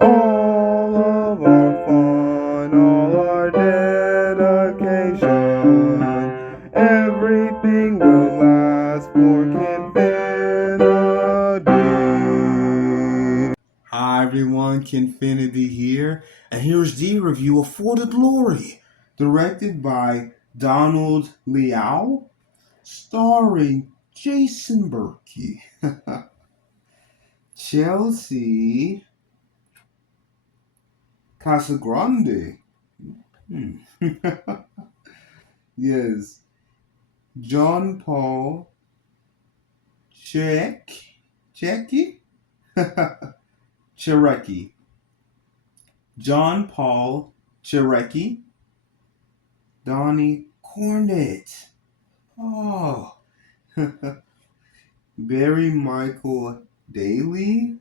All of our fun, all our dedication, everything will last for Kenfinity. Hi everyone, Kenfinity here, and here's the review of For the Glory, directed by Donald Liao, starring Jason Berkey, Chelsea Casagrande. Hmm. Yes, John Paul Cherecki? Cherecki. John Paul Cherecki. Donnie Cornett. Oh. Barry Michael Daly.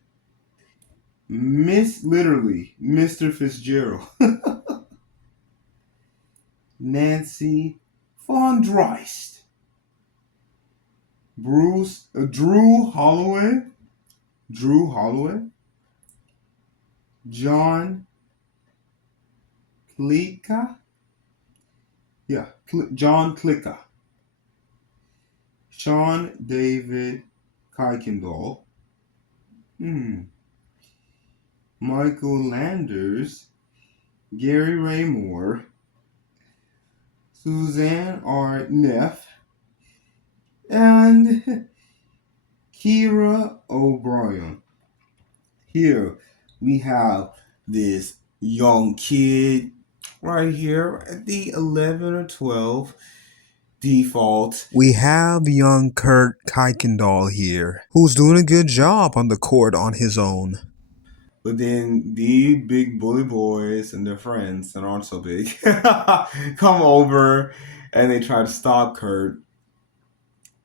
Literally, Mr. Fitzgerald. Nancy Von Dreist. Drew Holloway. Drew Holloway. John Klika. Yeah, John Klika. Sean David Kuykendall. Michael Landers. Gary Ray Moore. Suzanne R. Neff. And Kira O'Brien. Here we have this young kid right here at the 11 or 12 default. We have young Kurt Kuykendall here, who's doing a good job on the court on his own. But then the big bully boys and their friends that aren't so big come over and they try to stop Kurt.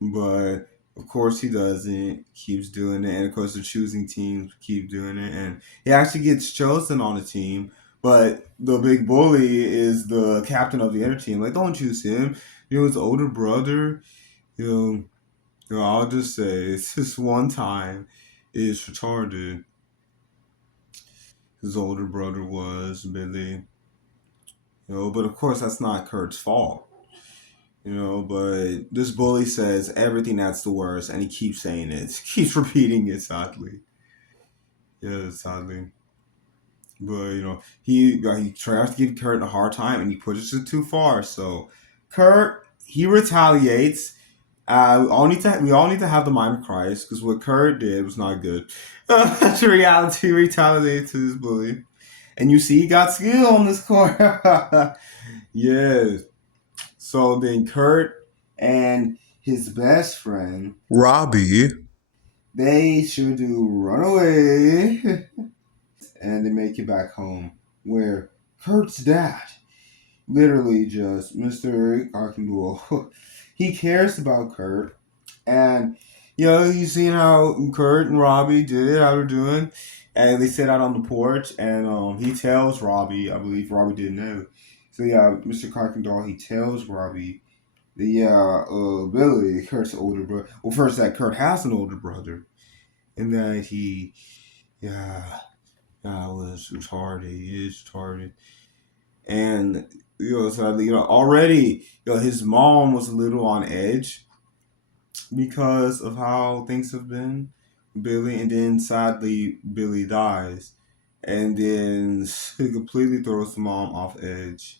But of course he doesn't, keeps doing it. And of course the choosing teams keep doing it. And he actually gets chosen on the team. But the big bully is the captain of the other team. Like, don't choose him. His older brother, you I'll just say it's this one time is retarded. His older brother was Billy. But of course that's not Kurt's fault. But this bully says everything that's the worst, and he keeps saying it. Keeps repeating it, sadly. Yeah, sadly. But, he tries to give Kurt a hard time, and he pushes it too far. So, Kurt, he retaliates. We all need to have the mind of Christ, because what Kurt did was not good. To reality, retaliate to this bully. And you see he got skill on this court. Yes. So then Kurt and his best friend, Robbie, they should do Runaway. And they make it back home, where Kurt's dad, literally just Mr. Arkandul, he cares about Kurt. And, you seen how Kurt and Robbie did, how they're doing. And they sit out on the porch, and he tells Robbie, I believe Robbie didn't know. So, yeah, Mr. Kuykendall, he tells Robbie, Billy, Kurt's older brother. Well, first that Kurt has an older brother, and that yeah, was retarded. He is retarded, and sadly, already, his mom was a little on edge because of how things have been, Billy, and then sadly Billy dies, and then it completely throws the mom off edge.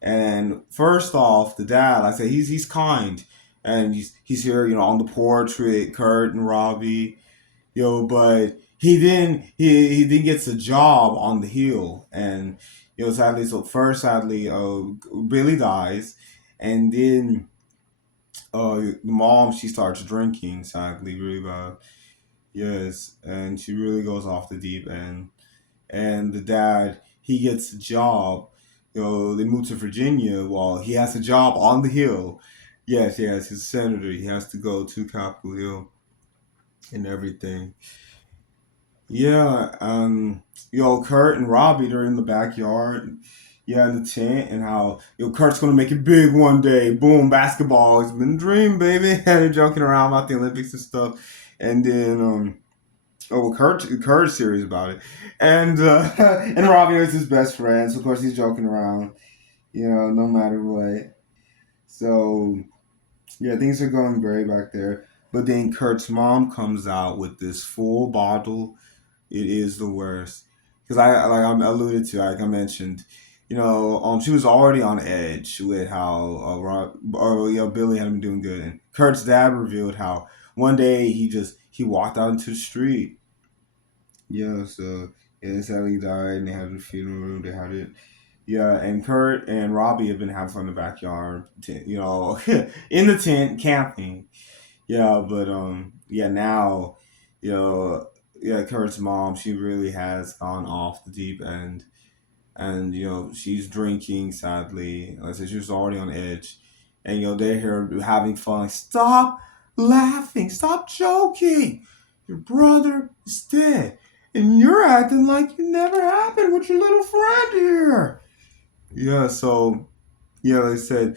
And first off, the dad, like I say, he's kind, and he's here, on the porch with Kurt and Robbie, but he then gets a job on the hill, and sadly, so first sadly, Billy dies, and then the mom, she starts drinking, sadly, really bad. Yes, and she really goes off the deep end. And the dad, he gets a job. They move to Virginia while he has a job on the Hill. Yes, he's a senator. He has to go to Capitol Hill and everything. Yeah, Kurt and Robbie, they're in the backyard. Yeah, in the tent, and how Kurt's gonna make it big one day. Boom, basketball. It's been a dream, baby. And they're joking around about the Olympics and stuff. And then Oh, well, Kurt's serious about it, and and Robbie is his best friend. So of course he's joking around, no matter what. So yeah, things are going great back there. But then Kurt's mom comes out with this full bottle. It is the worst because I alluded to, like I mentioned, she was already on edge with how Billy had been doing good, and Kurt's dad revealed how one day he walked out into the street. Yeah, so yeah, sadly he died, and they had the funeral. They had it. Yeah, and Kurt and Robbie have been having fun in the backyard, in the tent camping. Yeah, but yeah, now, you know, yeah, Kurt's mom, she really has gone off the deep end, and she's drinking. Sadly, like I said, she was already on edge, and they're here having fun. Like, stop laughing, stop joking. Your brother is dead, and you're acting like you never happened with your little friend here. Yeah, so yeah, like I said,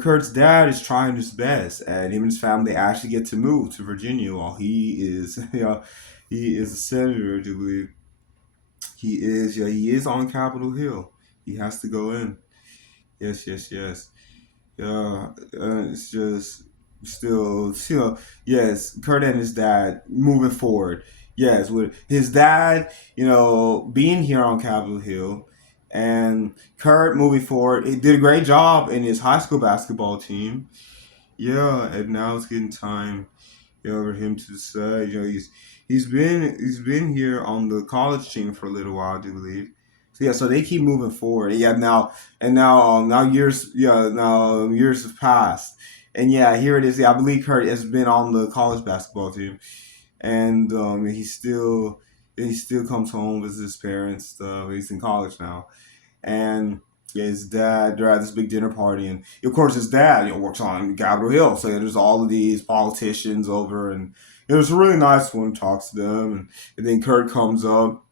Kurt's dad is trying his best, and him and his family actually get to move to Virginia while he is, he is a senator. I do believe he is. Yeah, he is on Capitol Hill. He has to go in. Yes, yes, yes. Yeah, it's just still, yes. Kurt and his dad moving forward. Yes, with his dad, being here on Capitol Hill, and Kurt moving forward. He did a great job in his high school basketball team. Yeah, and now it's getting time, for him to decide. He's been here on the college team for a little while, I do believe. So yeah, so they keep moving forward. Yeah, now years have passed, and yeah, here it is. Yeah, I believe Kurt has been on the college basketball team, and he still comes home with his parents. He's in college now, and yeah, his dad, they're at this big dinner party, and of course his dad, works on Capitol Hill, so there's all of these politicians over, and it was really nice when he talks to them, and then Kurt comes up,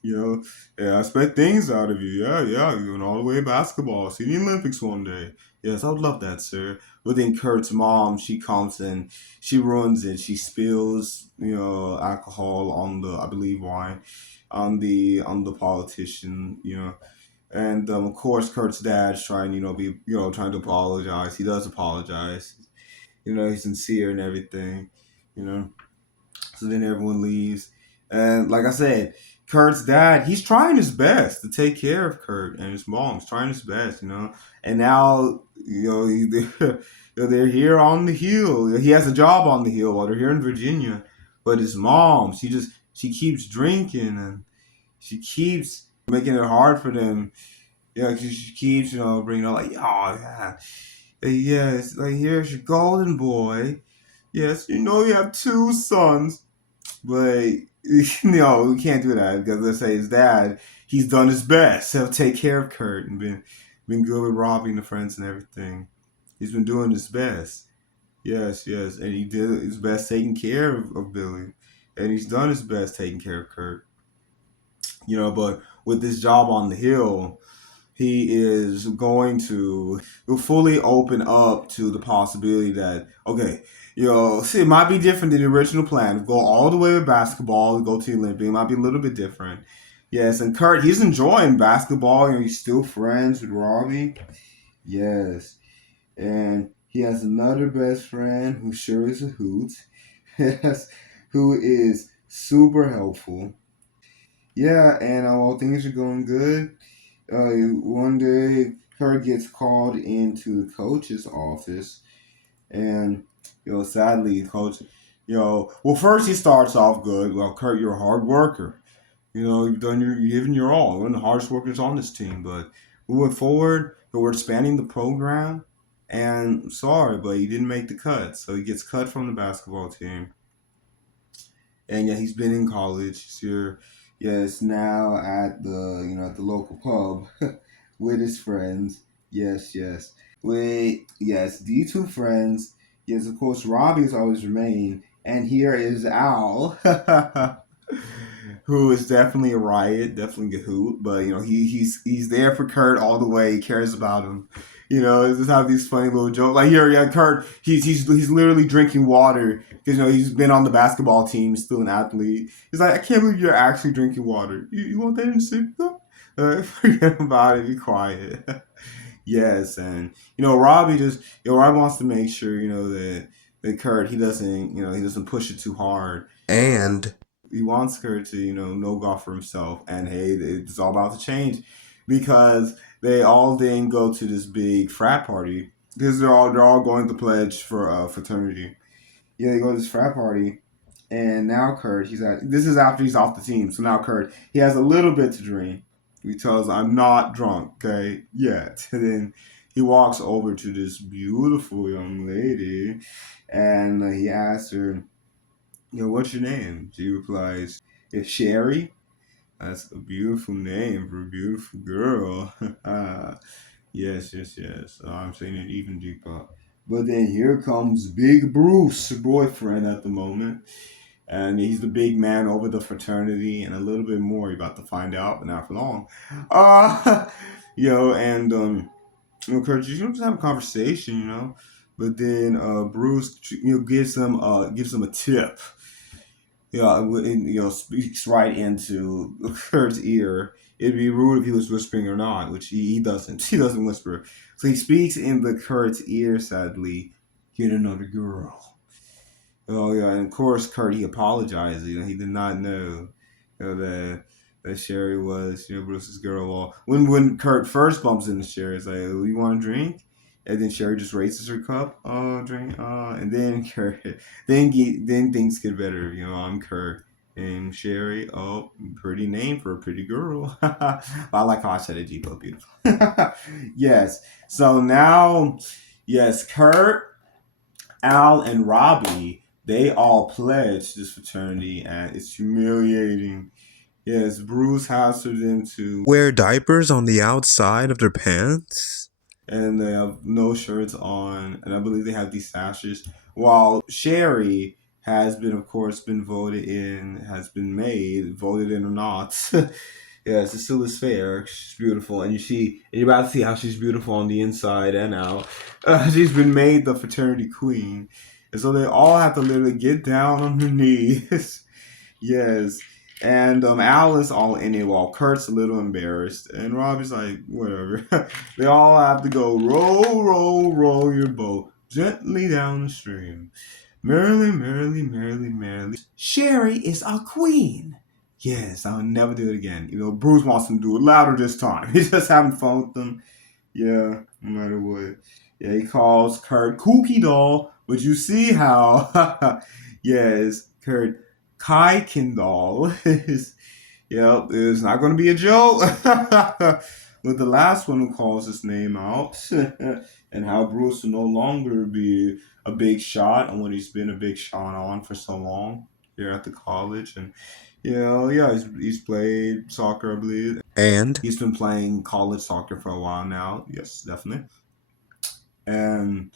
you know, yeah, I expect things out of you, yeah, yeah, you're going all the way to basketball, see the Olympics one day, yes, I would love that, sir. But then Kurt's mom, she comes and she ruins it, she spills, alcohol on the, I believe, wine, on the politician, and of course, Kurt's dad's trying, trying to apologize. He does apologize. He's sincere and everything. You know. So then everyone leaves, and like I said, Kurt's dad, he's trying his best to take care of Kurt and his mom. He's trying his best, And now, they're here on the hill. He has a job on the hill while they're here in Virginia. But his mom, she keeps drinking, and she keeps making it hard for them. Yeah, she keeps, bringing up like, oh yeah, yes, like here's your golden boy. Yes, you have two sons, but we can't do that because let's say his dad, he's done his best. He'll take care of Kurt and been good with Robbie and the friends and everything. He's been doing his best. Yes, yes, and he did his best taking care of Billy, and he's done his best taking care of Kurt. But with this job on the hill, he is going to fully open up to the possibility that, okay, see, it might be different than the original plan. Go all the way with basketball, go to the Olympic. It might be a little bit different. Yes, and Kurt, he's enjoying basketball. He's still friends with Robbie. Yes, and he has another best friend who sure is a hoot. Yes, who is super helpful. Yeah, and all things are going good. One day, Kurt gets called into the coach's office, and sadly, coach, well, first he starts off good. Well, Kurt, you're a hard worker. You've given your all. One of the hardest workers on this team. But moving forward, we're expanding the program, and sorry, but he didn't make the cut, so he gets cut from the basketball team. And yeah, he's been in college. He's here, yes, now at the local pub with his friends. Yes, yes. Wait, yes, the two friends. Yes, of course, Robbie's always remained, and here is Al, who is definitely a riot, definitely a hoot. But he's there for Kurt all the way. He cares about him. Just have these funny little jokes. Like here, yeah, Kurt, he's literally drinking water because he's been on the basketball team, he's still an athlete. He's like, I can't believe you're actually drinking water. You want that in soup though? Forget about it. Be quiet. Yes, and Robbie wants to make sure that Kurt he doesn't push it too hard, and he wants Kurt to no golf for himself. And hey, it's all about to change because they all then go to this big frat party because they're all going to pledge for fraternity. Yeah, they go to this frat party, and now Kurt, this is after he's off the team. So now Kurt, he has a little bit to drink. He tells, I'm not drunk, okay, yet. And then he walks over to this beautiful young lady, and he asks her, what's your name? She replies, it's Sherry. That's a beautiful name for a beautiful girl. Yes, yes, yes. I'm saying it even deeper. But then here comes Big Bruce, her boyfriend at the moment. And he's the big man over the fraternity and a little bit more. You're about to find out, but not for long. Uh, and Kurt, just have a conversation, But then Bruce, gives him a tip. Speaks right into Kurt's ear. It'd be rude if he was whispering or not, which he doesn't. He doesn't whisper. So he speaks in the Kurt's ear, sadly. Get another girl. Oh yeah, and of course Kurt he apologized. He did not know, that Sherry was Bruce's girl. Well, when Kurt first bumps into Sherry, it's like, oh, you want a drink? And then Sherry just raises her cup, drink, and then Kurt, then things get better. I'm Kurt and Sherry. Oh, pretty name for a pretty girl. I like how I said it, G-Bo, beautiful. Yes. So now, yes, Kurt, Al, and Robbie, they all pledged this fraternity, and it's humiliating. Yes, Bruce has for them to wear diapers on the outside of their pants, and they have no shirts on, and I believe they have these sashes. While Sherry has been, of course, voted in or not. Yes, it still is fair. She's beautiful, and you're about to see how she's beautiful on the inside and out. She's been made the fraternity queen, and so they all have to literally get down on their knees. Yes, and Al is all in it while Kurt's a little embarrassed, and Robbie's like, whatever. They all have to go row, row, row your boat gently down the stream. Merrily, merrily, merrily, merrily. Sherry is our queen. Yes, I'll never do it again. Bruce wants him to do it louder this time. He's just having fun with them. Yeah, no matter what. Yeah, he calls Kurt Kooky Doll, but you see how, yes, Kurt Kai Kindall is, yep, it's not going to be a joke. But the last one who calls his name out, and how Bruce will no longer be a big shot on what he's been a big shot on for so long here at the college. And yeah, he's played soccer, I believe, and he's been playing college soccer for a while now. Yes, definitely. And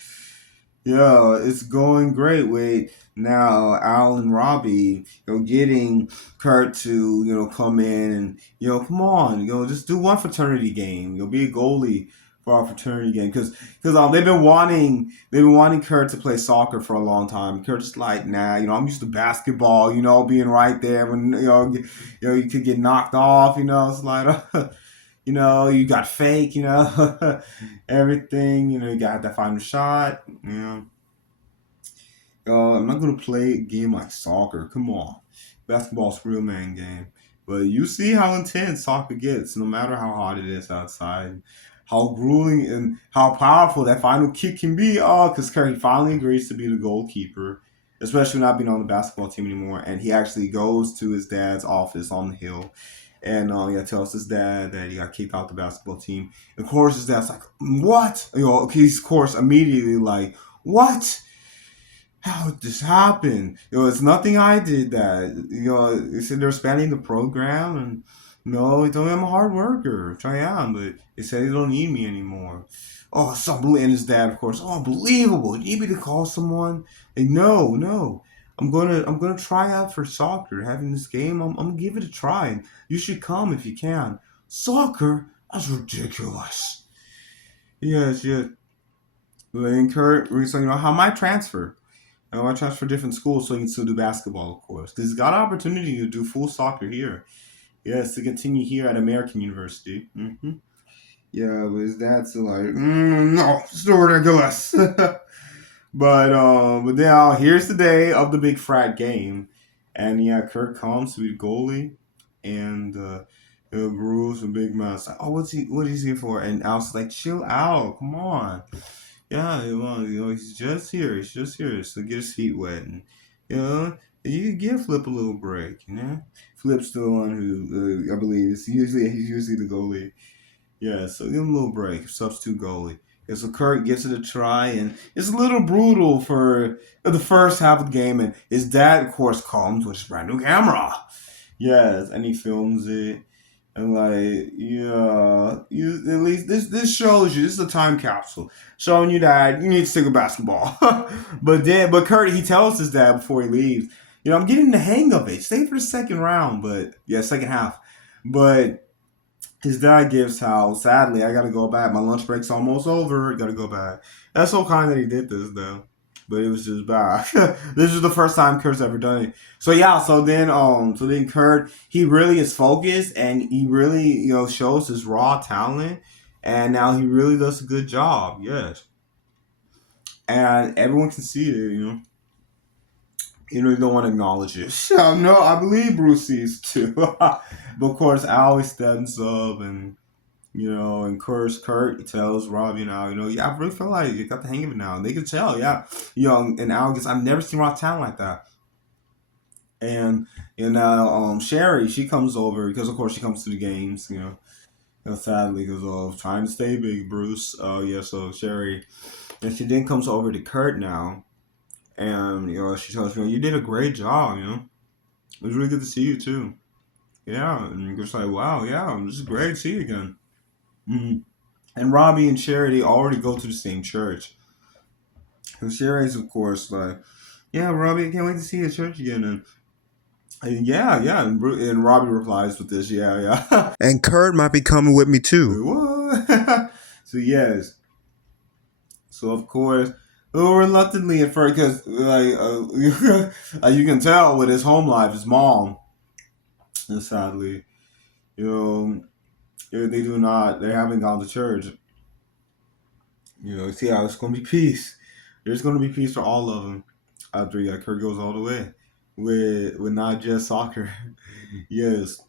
yeah, it's going great. Wait, now Al and Robbie, getting Kurt to come in and come on, just do one fraternity game. Be a goalie for our fraternity game because they've been wanting Kurt to play soccer for a long time. Kurt's like, nah, I'm used to basketball. Being right there when you could get knocked off. It's like. You got fake, everything, you got that final shot, I'm not gonna play a game like soccer. Come on, basketball's a real man game. But you see how intense soccer gets, no matter how hot it is outside, how grueling and how powerful that final kick can be. Oh, because Curry finally agrees to be the goalkeeper, especially not being on the basketball team anymore, and he actually goes to his dad's office on the hill. And tells his dad that he got kicked out the basketball team. Of course, his dad's like, "What?" He's of course immediately like, "What? How did this happen?" It's nothing I did that. They said they're expanding the program, and no, they told me I'm a hard worker, which I am, but they said they don't need me anymore. Oh, it's unbelievable. And his dad, of course, oh, unbelievable. You need me to call someone? And no, no. I'm gonna try out for soccer, having this game. I'm gonna give it a try. You should come if you can. Soccer? That's ridiculous. Yes, yes. And Kurt recently, how might transfer. I want to transfer different schools so he can still do basketball, of course. Because he's got an opportunity to do full soccer here. Yes, to continue here at American University. Yeah, but his dad's still like, no, still ridiculous. but then here's the day of the big frat game, and yeah, Kurt comes to be the goalie, and Bruce and Big Mouth like, oh, what is he for? And Al's like, chill out, come on. Yeah, well, he's just here. He's just here so get his feet wet, and you know, you give Flip a little break. Flip's the one who I believe he's usually the goalie. Yeah, so give him a little break. Substitute goalie. Yeah, so Kurt gets it a try, and it's a little brutal for the first half of the game. And his dad, of course, comes with his brand new camera. Yes, and he films it. And like, yeah, you at least this shows you this is a time capsule showing you that you need to stick with basketball. but Kurt he tells his dad before he leaves, I'm getting the hang of it. Stay for the second round, but yeah, second half. But his dad gives how sadly I gotta go back. My lunch break's almost over. Gotta go back. That's so kind that he did this though. But it was just bad. This is the first time Kurt's ever done it. So yeah, so then Kurt he really is focused and he really, shows his raw talent and now he really does a good job, yes. And everyone can see it, you don't want to acknowledge it. No, I believe Bruce sees too. But of course Al steps up and Kurt tells Rob, yeah, I really feel like you got the hang of it now. And they can tell, yeah. And Al gets, I've never seen raw talent like that. And Sherry, she comes over because of course she comes to the games, sadly because of trying to stay big, Bruce. Yeah, so Sherry, and she then comes over to Kurt now, and she tells me, you did a great job, it was really good to see you too. Yeah, and Kurt's like, wow, yeah, this is great to see you again. Mhm. And Robbie and Charity already go to the same church. And Charity's, of course, like, yeah, Robbie, I can't wait to see you at church again. And yeah, yeah. And Robbie replies with this, yeah, yeah. And Kurt might be coming with me too. What? So, yes. So, of course, a little reluctantly at first, because, like, you can tell with his home life, his mom, and sadly, you know, they haven't gone to church. See how it's going to be peace. There's going to be peace for all of them after Kurt goes all the way with not just soccer. Yes.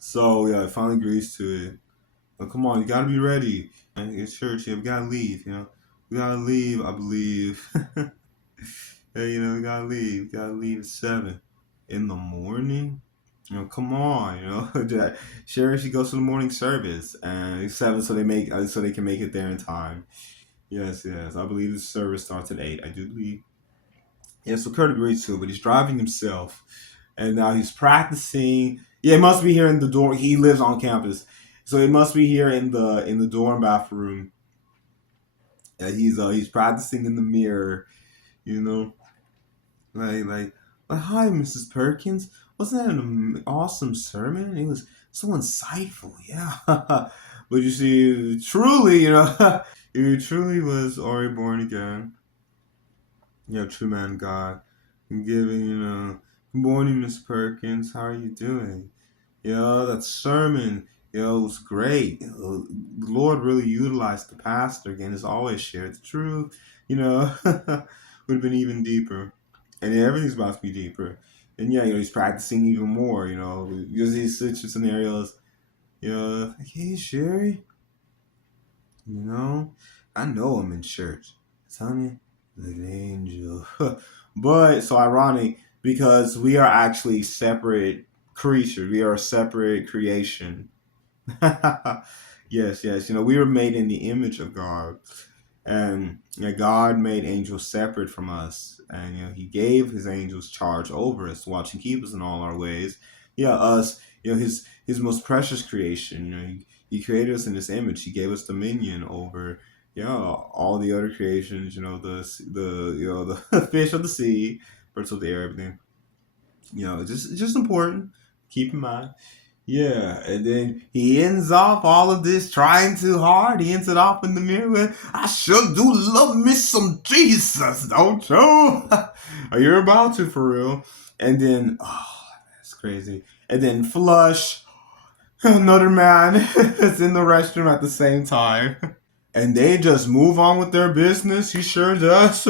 So yeah, it finally agrees to it. But come on, you got to be ready. It's church. Yeah, we got to leave. We got to leave. I believe. Hey, we got to leave. We got to leave at 7 in the morning. Come on. Sherry she goes to the morning service and it's 7 so they can make it there in time. Yes, yes. I believe the service starts at 8. I do believe. Yeah, so Kurt agrees to it, but he's driving himself. And now he's practicing. Yeah, it must be here in the dorm. He lives on campus. So it must be here in the dorm bathroom. Yeah, he's practicing in the mirror, you know. Like, hi, Mrs. Perkins. Wasn't that an awesome sermon? It was so insightful, yeah. But you see, truly, he truly was already born again. True man God. And giving, good morning, Miss Perkins. How are you doing? That sermon, was great. The Lord really utilized the pastor again, as always, shared the truth. Would have been even deeper. And yeah, everything's about to be deeper. And yeah, he's practicing even more, because these such scenarios, like, hey, Sherry, you know, I know I'm in church. Sonny, the angel. But so ironic because we are actually separate creatures. We are a separate creation. Yes, yes. We were made in the image of God. And God made angels separate from us. And He gave His angels charge over us, to watch and keep us in all our ways. Yeah, us, His most precious creation. He created us in His image. He gave us dominion over all the other creations. The fish of the sea, birds of the air, everything. It's just important. Keep in mind. Yeah, and then he ends up all of this trying too hard. He ends it up in the mirror with, I sure do love me some Jesus, don't you? Are you about to for real? And then, oh, that's crazy. And then Flush, another man, is in the restroom at the same time. And they just move on with their business. He sure does.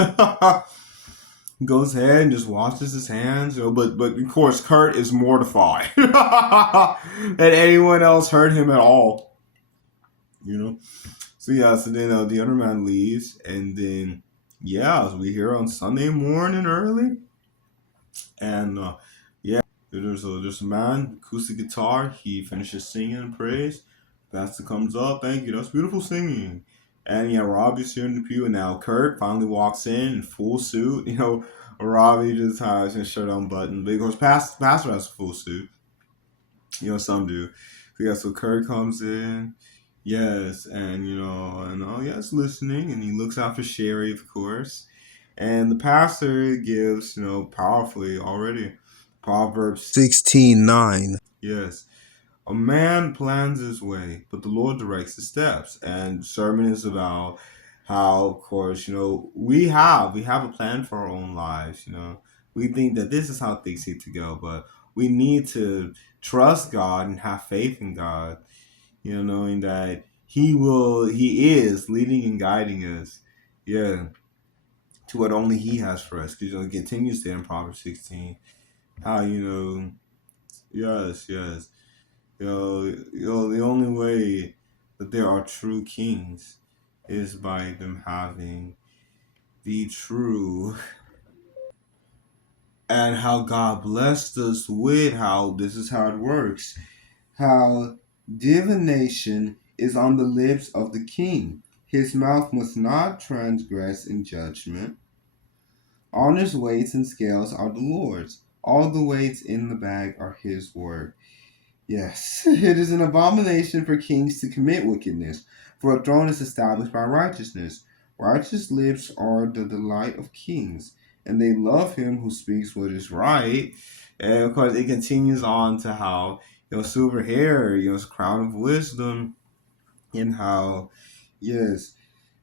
Goes ahead and just washes his hands. But of course, Kurt is mortified that anyone else hurt him at all. You know. So yeah. So then the other man leaves, and then yeah, as we hear on Sunday morning early, and yeah, there's a man acoustic guitar. He finishes singing and praise. Pastor comes up. Thank you. That's beautiful singing. And yeah, Robbie's here in the pew, and now Kurt finally walks in full suit. Robbie just has his shirt unbuttoned, but of course, Pastor has a full suit. Some do. So yeah, so Kurt comes in. Yes, and yes, listening, and he looks out for Sherry, of course. And the pastor gives, powerfully already, Proverbs 16:9. Yes. A man plans his way, but the Lord directs his steps. And sermon is about how, of course, we have a plan for our own lives. We think that this is how things need to go, but we need to trust God and have faith in God. Knowing that He is leading and guiding us. Yeah, to what only He has for us. Because it continues there in Proverbs 16. How yes, yes. The only way that there are true kings is by them having the true, and how God blessed us with how this is how it works. How divination is on the lips of the king. His mouth must not transgress in judgment. Honest weights and scales are the Lord's. All the weights in the bag are his word. Yes, it is an abomination for kings to commit wickedness, for a throne is established by righteousness. Righteous lips are the delight of kings, and they love him who speaks what is right. And of course, it continues on to how, silver hair, is a crown of wisdom, and how, yes,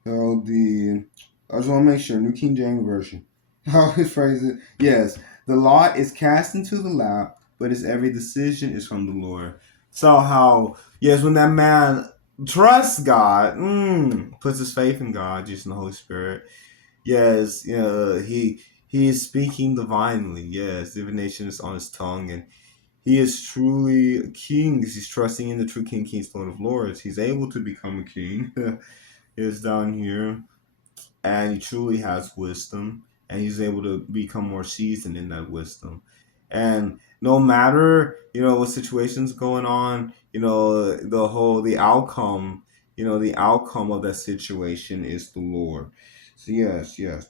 the I just want to make sure New King James Version. How his phrase it? Yes, the law is cast into the lap, but its every decision is from the Lord. So how yes, when that man trusts God, puts his faith in God, Jesus and the Holy Spirit. Yes, he is speaking divinely. Yes, divination is on his tongue, and he is truly a king because he's trusting in the true King, King's Lord of Lords. He's able to become a king. Is down here, and he truly has wisdom, and he's able to become more seasoned in that wisdom. And no matter what situation's going on, the outcome of that situation is the Lord. So yes, yes,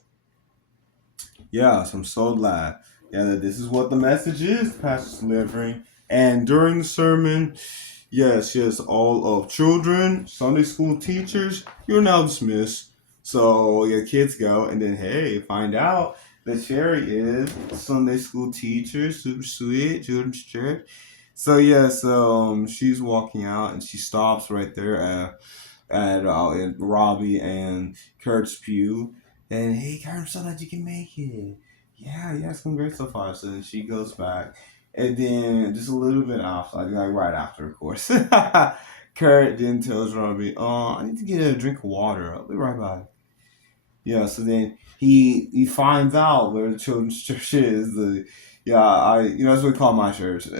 yes, I'm so glad. Yeah, that this is what the message is, Pastor's delivering. And during the sermon, yes, yes, all of children, Sunday school teachers, you're now dismissed. So your kids go, and then hey, find out that Sherry is Sunday school teacher, super sweet, children's church. So yes, she's walking out, and she stops right there at Robbie and Kurt's pew. And hey, Kurt, I'm so glad you can make it. Yeah, it's going great so far. So then she goes back. And then just a little bit after, like right after, of course, Kurt then tells Robbie, I need to get a drink of water. I'll be right back. Yeah, so then he finds out where the children's church is. That's what we call my church. So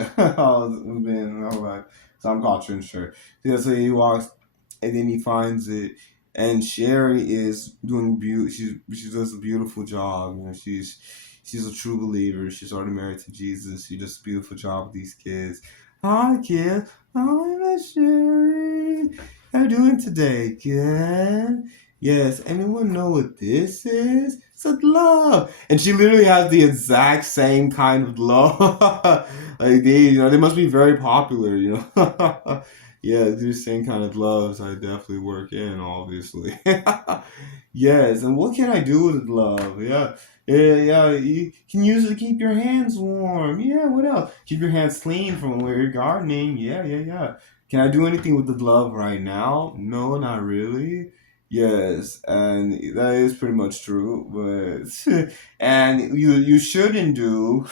I'm called children's church. Yeah, so he walks, and then he finds it, and Sherry is doing she does a beautiful job. She's a true believer. She's already married to Jesus. She does a beautiful job with these kids. Hi, kids. Hi, Miss Sherry. How you doing today? Good. Yes, anyone know what this is? It's a glove. And she literally has the exact same kind of glove. Like they must be very popular. Yeah, the same kind of gloves I definitely work in, obviously. Yes, and what can I do with a glove? Yeah. Yeah, you can use it to keep your hands warm. Yeah, what else? Keep your hands clean from where you're gardening. Yeah. Can I do anything with the glove right now? No, not really. Yes, and that is pretty much true. But and you shouldn't do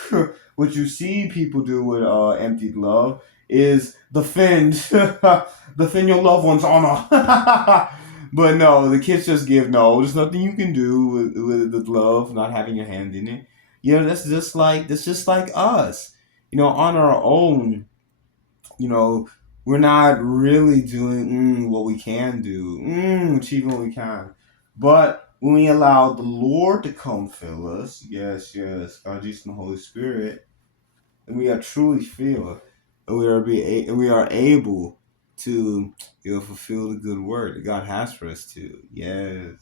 what you see people do with empty glove is defend your loved ones honor. But no, the kids just give no. There's nothing you can do with the glove not having your hand in it. That's just like us. On our own, you know, we're not really doing what we can do, achieving what we can. But when we allow the Lord to come fill us, yes, God, Jesus, and the Holy Spirit, and we are truly filled, and we are able to fulfill the good work that God has for us to. Yes.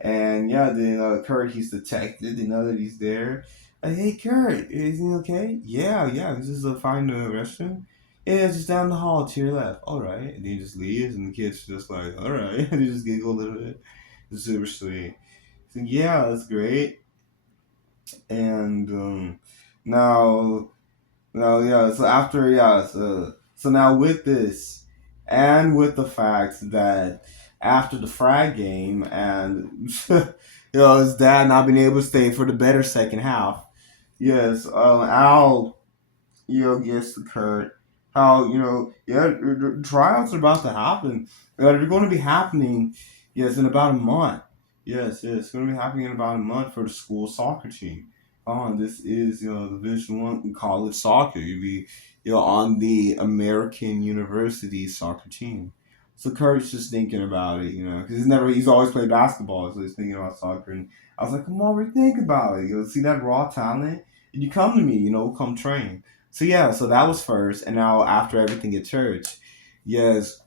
And yeah, then Kurt, he's detected. They know that he's there. Hey, Kurt, is he okay? Yeah. He's just find the restroom. Yeah, it's just down the hall to your left. All right. And then he just leaves, and the kid's just like, all right. And they just giggle a little bit. It's super sweet. So yeah, that's great. And now yeah. So after so now with this, and with the fact that after the frag game, and his dad not being able to stay for the better second half. Yes, Al gets to Kurt how the tryouts are about to happen. They're going to be happening, yes, in about a month. Yes, it's going to be happening in about a month for the school soccer team. This is the Division One college soccer. You'll be on the American University soccer team. So Kurt's just thinking about it, because he's always played basketball, so he's thinking about soccer. And I was like, come on, think about it. See that raw talent, and you come to me, come train. So yeah, so that was first, and now after everything at church, yes,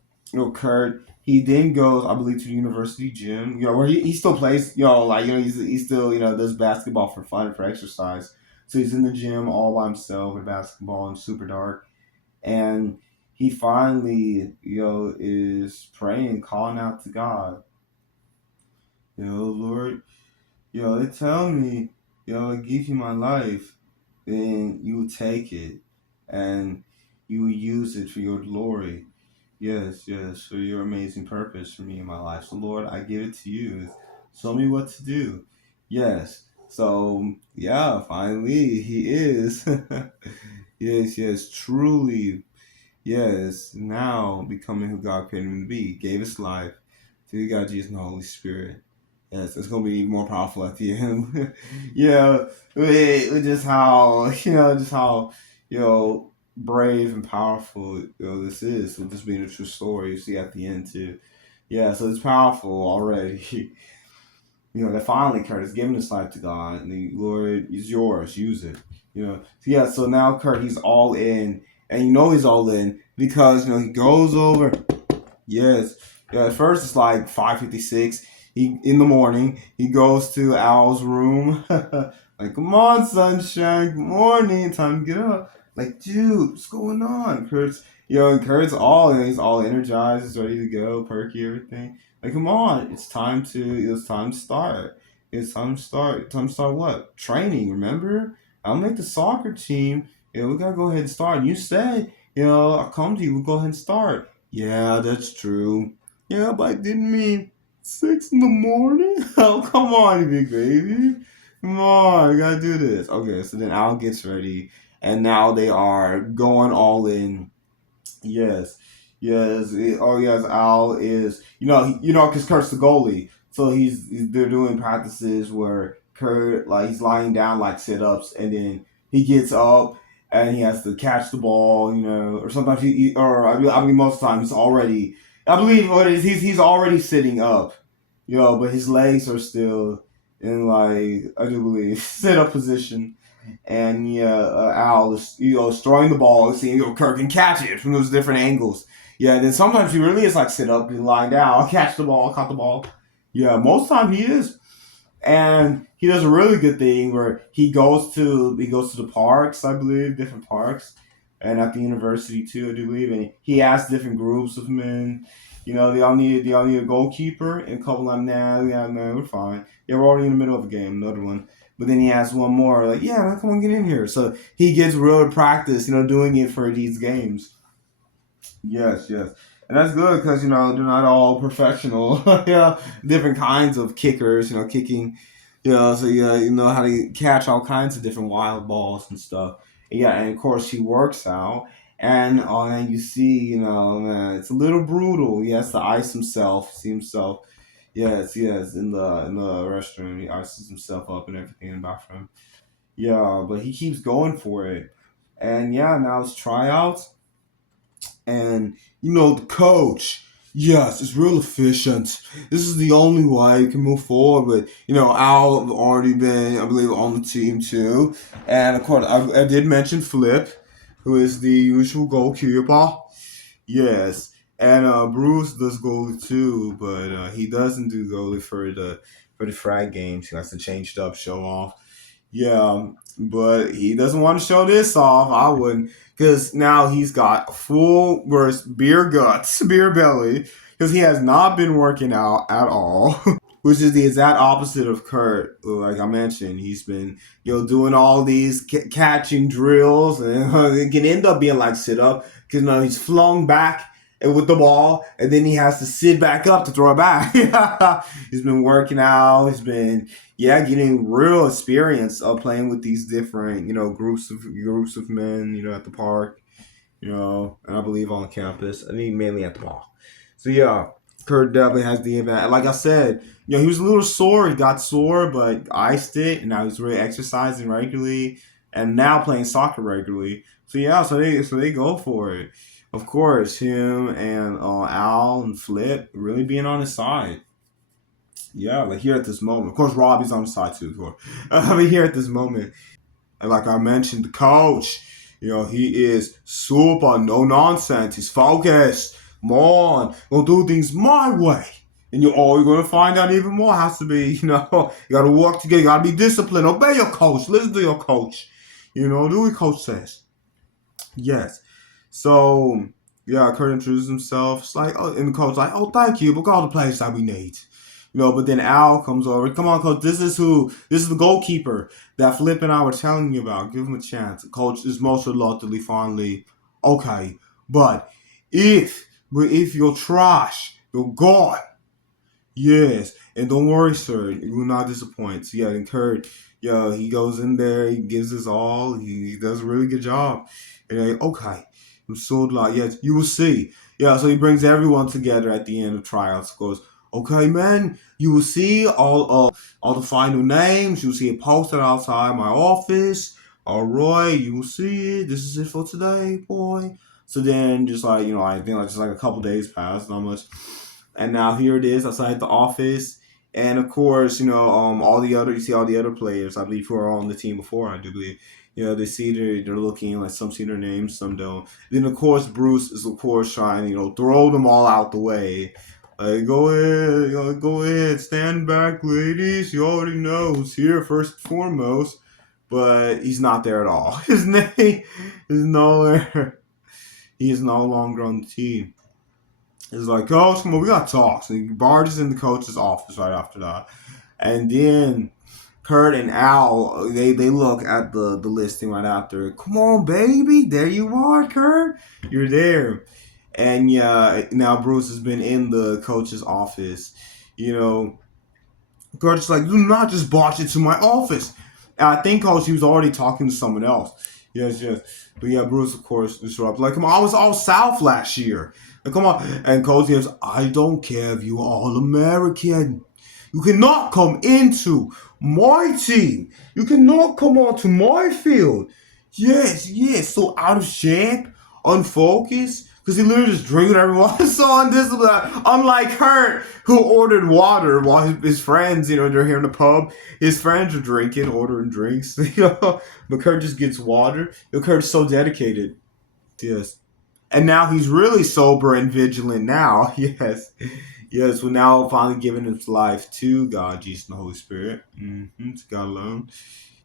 Kurt, he then goes, I believe, to the university gym, where he still plays, he's still does basketball for fun, for exercise. So he's in the gym all by himself with basketball and super dark, and he finally is praying, calling out to God, Lord, they tell me, I give you my life, then you will take it and you will use it for your glory. Yes, for your amazing purpose for me in my life. So, Lord, I give it to you. Show me what to do. Yes. So, yeah, finally, he is. Yes, truly. Yes, now becoming who God created him to be. He gave his life to God, Jesus, and the Holy Spirit. Yes, it's gonna be even more powerful at the end. yeah, just how brave and powerful this is. With this being a true story, you see at the end too. Yeah, so it's powerful already. That finally Kurt has given his life to God, and the Lord is yours. Use it. So now Kurt, he's all in, and he's all in because he goes over. Yes. Yeah, at first it's like 5:56. He in the morning. He goes to Al's room. Like, come on, sunshine. Good morning. Time to get up. Like, dude, what's going on? And Kurt's he's all energized, he's ready to go, perky, everything. Like, come on, it's time to start. It's time to start. Time to start what? Training, remember? I'll make the soccer team. We gotta go ahead and start. You said, I'll come to you, we'll go ahead and start. Yeah, that's true. Yeah, but I didn't mean 6 in the morning. Oh, come on, you big baby. Come on, we gotta do this. Okay, so then Al gets ready, and now they are going all in. Yes, yes. Oh, yes. Al is because Kurt's the goalie, so they're doing practices where Kurt he's lying down like sit ups, and then he gets up and he has to catch the ball, or sometimes or I mean most of the time he's already. I believe what it is he's already sitting up, but his legs are still in I do believe sit up position, and Al is throwing the ball, seeing Kirk can catch it from those different angles. Yeah, then sometimes he really is sit up and lie down, catch the ball, caught the ball. Yeah, most time he is, and he does a really good thing where he goes to the parks, I believe, different parks, and at the university too, I do believe, and he has different groups of men. They all need a goalkeeper, and a couple of them, nah, yeah, man, we're fine. Yeah, we're already in the middle of a game, another one. But then he asks one more, like, yeah, man, come on, get in here. So he gets real practice, doing it for these games. Yes, yes. And that's good because, they're not all professional. Yeah, different kinds of kickers, kicking, so yeah, you know how to catch all kinds of different wild balls and stuff. Yeah, and of course he works out. And you see, man, it's a little brutal. He has to ice himself, see himself. Yes, yes, in the restroom, he ices himself up and everything in the bathroom. Yeah, but he keeps going for it. And yeah, now it's tryouts and the coach, yes, it's real efficient. This is the only way you can move forward. But Al have already been, I believe, on the team too. And of course, I did mention Flip, who is the usual goalkeeper. Yes, and Bruce does goalie too, but he doesn't do goalie for the frag games. He likes to change it up, show off. Yeah, but he doesn't want to show this off. I wouldn't, because now he's got full burst beer guts, beer belly, because he has not been working out at all. Which is the exact opposite of Kurt. Like I mentioned, he's been doing all these catching drills, and it can end up being like sit up because he's flung back with the ball, and then he has to sit back up to throw it back. He's been working out. He's been getting real experience of playing with these different groups of men at the park, and I believe on campus. I mean, mainly at the mall. So yeah, Kurt definitely has the impact. Like I said, he was a little sore. He got sore, but iced it, and now he's really exercising regularly, and now playing soccer regularly. So yeah, so they go for it. Of course, him and Al and Flip really being on his side. Yeah, like here at this moment. Of course, Robbie's on the side too. Of course, I mean here at this moment. And like I mentioned, the coach, he is super no nonsense. He's focused. Come on, gonna do things my way. And you're gonna find out even more has to be, you gotta work together, you gotta be disciplined, obey your coach, listen to your coach. Do what your coach says. Yes. So yeah, Kurt introduced himself. It's like, oh, and the coach like, oh, thank you, but all the players that we need. But then Al comes over. Come on, coach. This is who. This is the goalkeeper that Flip and I were telling you about. Give him a chance. Coach is most reluctantly, fondly, okay. But if you're trash, you're gone. Yes, and don't worry, sir. You will not disappoint. So yeah, and Kurt, he goes in there, he gives his all. He does a really good job. And okay, I'm so glad. Yes, you will see. Yeah, so he brings everyone together at the end of tryouts. Goes, okay, man, you will see all the final names. You will see it posted outside my office. All right, you will see it. This is it for today, boy. So then, just like I think like just like a couple days passed, not much. And now here it is outside the office. And of course, all the other you see all the other players, I believe, who are on the team before, I do believe. They see they're looking like some see their names, some don't. Then of course Bruce is of course trying, throw them all out the way. Like, go ahead, go ahead, stand back, ladies. You already know who's here first and foremost. But he's not there at all. His name is nowhere. He is no longer on the team. It's like, coach, come on, we got to talk. So he barges in the coach's office right after that. And then Kurt and Al, they look at the listing right after. Come on, baby. There you are, Kurt. You're there. And yeah, now Bruce has been in the coach's office. You know, Kurt's like, do not just barge into my office. And I think coach, he was already talking to someone else. Yes, yes. But yeah, Bruce, of course, disrupts. Like, come on, I was all South last year. Like, come on. And coach goes, I don't care if you're all American. You cannot come into my team. You cannot come onto my field. Yes, yes. So out of shape, unfocused, because he literally just drinking everyone. So undisciplined. Unlike Kurt, who ordered water while his friends, they're here in the pub. His friends are drinking, ordering drinks. But Kurt just gets water. Kurt's so dedicated. Yes. And now he's really sober and vigilant now. Yes. Yes, we're now finally giving his life to God, Jesus, and the Holy Spirit. To God alone.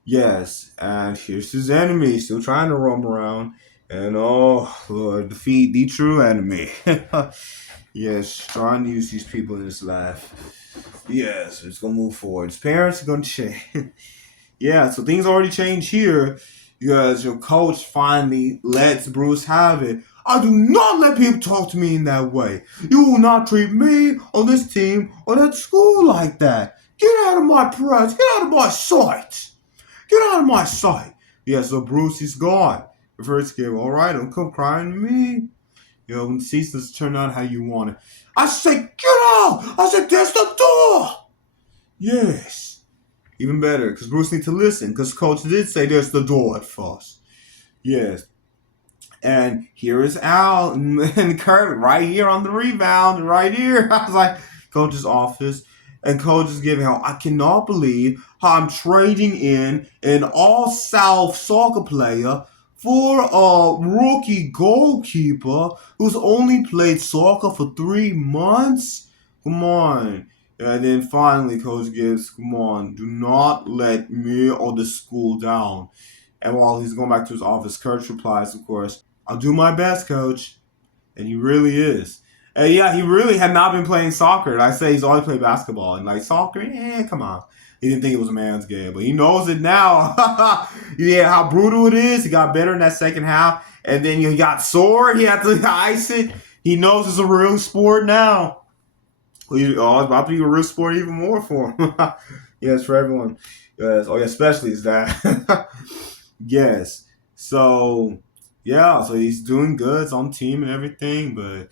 Yes, and here's his enemy, still trying to roam around. And oh, Lord, defeat the true enemy. Yes, trying to use these people in his life. Yes, it's going to move forward. His parents are going to change. Yeah, so things already changed here because your coach finally lets Bruce have it. I do not let people talk to me in that way. You will not treat me or this team or that school like that. Get out of my presence. Get out of my sight. Get out of my sight. Yeah, so Bruce is gone. The first game, all right, don't come crying to me. When seasons turn out how you want it. I say, get out! I said, there's the door! Yes. Even better, because Bruce needs to listen, because Coach did say there's the door at first. Yes. And here is Al and Kurt right here on the rebound, right here. I was like, Coach's office. And Coach is giving out, I cannot believe how I'm trading in an all South soccer player for a rookie goalkeeper who's only played soccer for 3 months. Come on. And then finally, Coach gives, come on, do not let me or the school down. And while he's going back to his office, Kurt replies, of course, I'll do my best, coach. And he really is. And yeah, he really had not been playing soccer. I say he's always played basketball. And like soccer, come on. He didn't think it was a man's game, but he knows it now. Yeah, how brutal it is. He got better in that second half. And then he got sore. He had to ice it. He knows it's a real sport now. Oh, it's about to be a real sport even more for him. Yes, for everyone. Yes. Oh, yeah, especially his dad. Yes. So yeah, so he's doing good. It's on team and everything, but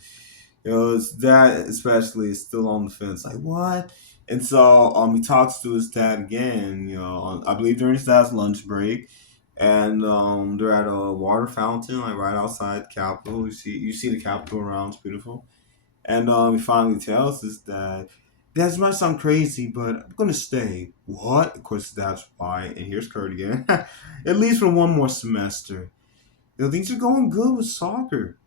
his dad especially is still on the fence. Like what? And so he talks to his dad again. I believe during his dad's lunch break, and they're at a water fountain like right outside the Capitol. You see the Capitol around. It's beautiful. And he finally tells his dad, "That might sound crazy, but I'm gonna stay." What? Of course, that's why. And here's Kurt again. At least for one more semester. Things are going good with soccer.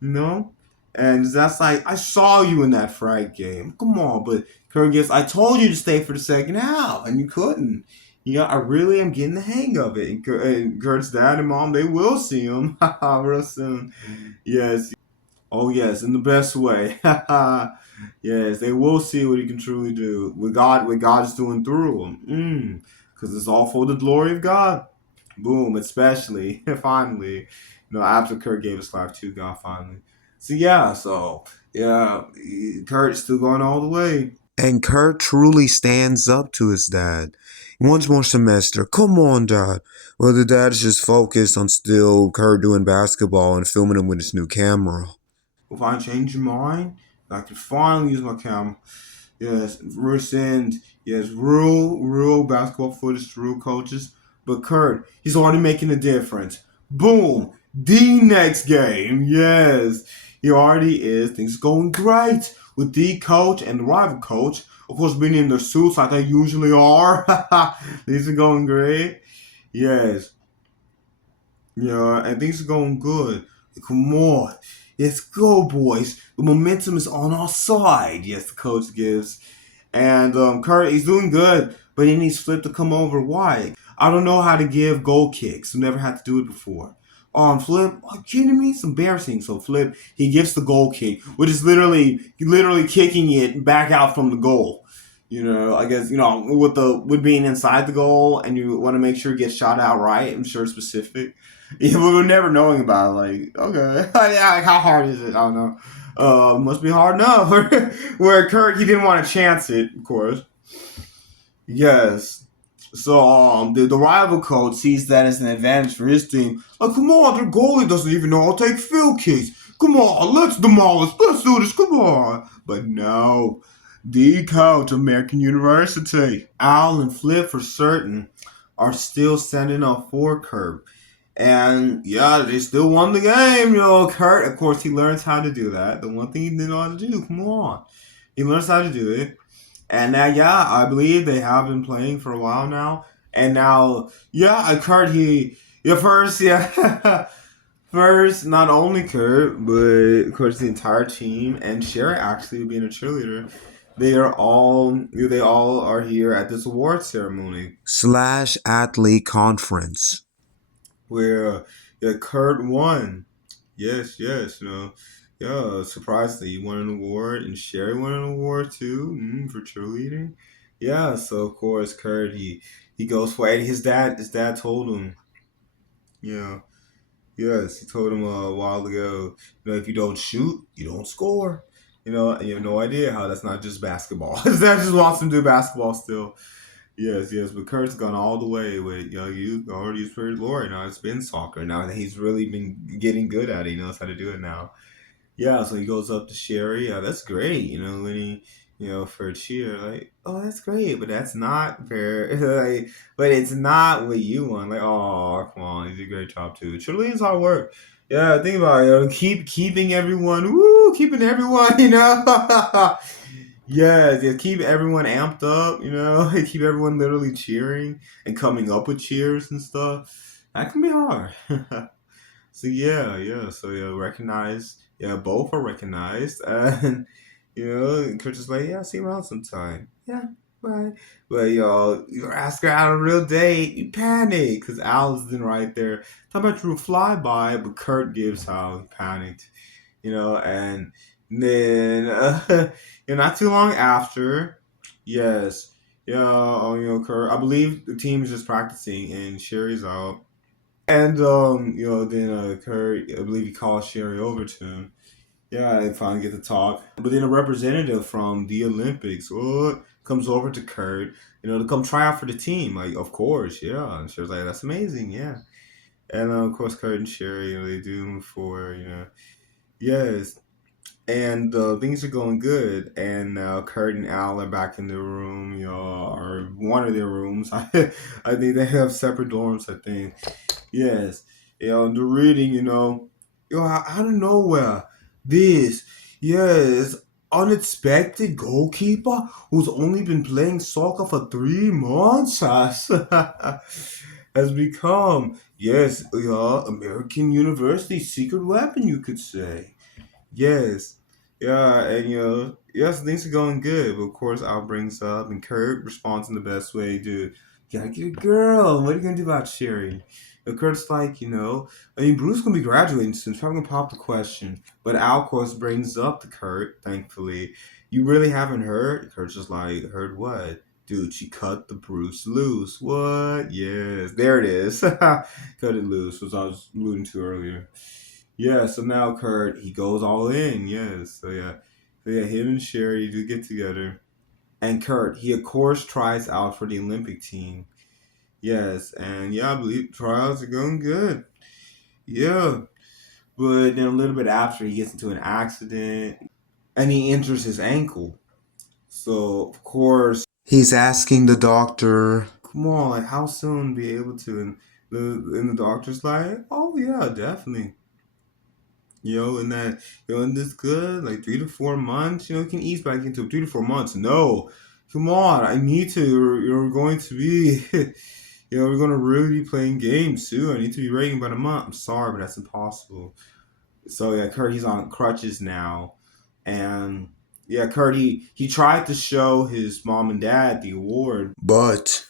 You know? And that's like, I saw you in that fright game. Come on, but Kurt gets, I told you to stay for the second half, and you couldn't. I really am getting the hang of it. And Kurt's dad and mom, they will see him real soon. Yes. Oh, yes, in the best way. Yes, they will see what he can truly do. What God is doing through him. Because it's all for the glory of God. Boom, especially finally, after Kurt gave his life to God finally. So Kurt's still going all the way. And Kurt truly stands up to his dad. One more semester. Come on, Dad. Well, the dad is just focused on still Kurt doing basketball and filming him with his new camera. If I change your mind, I can finally use my camera. Yes, we're saying yes, real basketball footage, real coaches. But Kurt, he's already making a difference. Boom! The next game, yes, he already is. Things going great with the coach and the rival coach. Of course, being in their suits like they usually are. Things are going great. Yes, yeah, and things are going good. Come on. Let's go, boys. The momentum is on our side. Yes, the coach gives. And Kurt, he's doing good, but he needs Flip to come over. Why? I don't know how to give goal kicks. I've never had to do it before. Flip, are you kidding me? It's embarrassing. So Flip, he gives the goal kick, which is literally kicking it back out from the goal. I guess with being inside the goal, and you want to make sure it gets shot out right. I'm sure specific. Yeah, we were never knowing about it. Like, okay, yeah, like how hard is it? I don't know. Must be hard enough. Where Kirk, he didn't want to chance it, of course. Yes. So the rival coach sees that as an advantage for his team. Like, come on, their goalie doesn't even know how to take field kicks. Come on, let's demolish. Let's do this. Come on. But no, the coach of American University, Al and Flip for certain, are still standing up for Kirk. And yeah, they still won the game, Kurt, of course, he learns how to do that. The one thing he didn't know how to do, come on. He learns how to do it. And now, yeah, I believe they have been playing for a while now. And now, yeah, Kurt, first, yeah. First, not only Kurt, but of course the entire team and Sherry actually being a cheerleader. They all are here at this award ceremony slash athlete conference where Kurt won. Yes, yes, yeah. Surprisingly, he won an award, and Sherry won an award too for cheerleading. Yeah, so of course Kurt He goes for it. And his dad told him, yeah, yes, he told him a while ago, if you don't shoot, you don't score. And you have no idea how that's not just basketball. His dad just wants him to do basketball still. Yes, yes, but Kurt's gone all the way with you already used for glory. Now it's been soccer. Now that he's really been getting good at it, he knows how to do it now. Yeah, so he goes up to Sherry. Yeah, that's great. When he, for a cheer, like, oh, that's great, but that's not fair. Like, but it's not what you want. Like, oh, come on, he did a great job too. Trilene's hard work. Yeah, think about it. Keeping everyone, keeping everyone, yeah, just keep everyone amped up, keep everyone literally cheering and coming up with cheers and stuff. That can be hard. So yeah, yeah. So yeah, recognized. Yeah, both are recognized, and Chris is like, yeah, see you around sometime. Yeah, bye. But you ask her out on a real date, you panic because Al's then right there. Talking about you flyby, but Kurt gives how he panicked, and then not too long after, yes, yeah, Kurt. I believe the team is just practicing, and Sherry's out. And then Kurt, I believe he calls Sherry over to him. Yeah, they finally get to talk. But then a representative from the Olympics comes over to Kurt, to come try out for the team. Like, of course, yeah. And Sherry's like, that's amazing, yeah. And of course, Kurt and Sherry, they do for yes. And things are going good. And Kurt and Al are back in their room, or one of their rooms. I think they have separate dorms, I think. Yes. The reading, out of nowhere, this, yes, unexpected goalkeeper who's only been playing soccer for 3 months has become, yes, American University's secret weapon, you could say. Yes. Yeah, and yes, things are going good. But of course, Al brings up, and Kurt responds in the best way, dude. You gotta get a girl. What are you gonna do about Sherry? And Kurt's like, I mean, Bruce gonna be graduating soon, so I'm gonna pop the question. But Al, of course, brings up to Kurt, thankfully. You really haven't heard? Kurt's just like, heard what? Dude, she cut the Bruce loose. What? Yes, there it is. Cut it loose, was I was alluding to earlier. Yeah, so now Kurt, he goes all in, yes. So yeah, him and Sherry do get together. And Kurt, he of course tries out for the Olympic team. Yes, and yeah, I believe trials are going good. Yeah. But then a little bit after he gets into an accident and he injures his ankle. So of course he's asking the doctor, come on, like how soon be able to and the doctor's like, oh yeah, definitely. And that, and this good, like 3 to 4 months, you can ease back into 3 to 4 months. No, come on, I need to. You're going to be, we're going to really be playing games soon. I need to be ready in about a month. I'm sorry, but that's impossible. So yeah, Kurt, he's on crutches now. And yeah, Kurt, he tried to show his mom and dad the award, but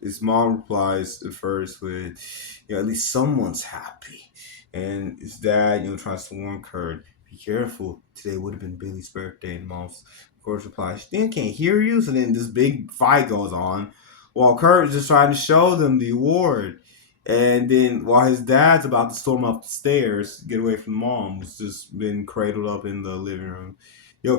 his mom replies at first with, at least someone's happy. And his dad, tries to warn Kurt, be careful. Today would have been Billy's birthday. And mom's, of course, replies, she can't hear you. So then this big fight goes on while Kurt is just trying to show them the award. And then while his dad's about to storm up the stairs, get away from mom, who's just been cradled up in the living room.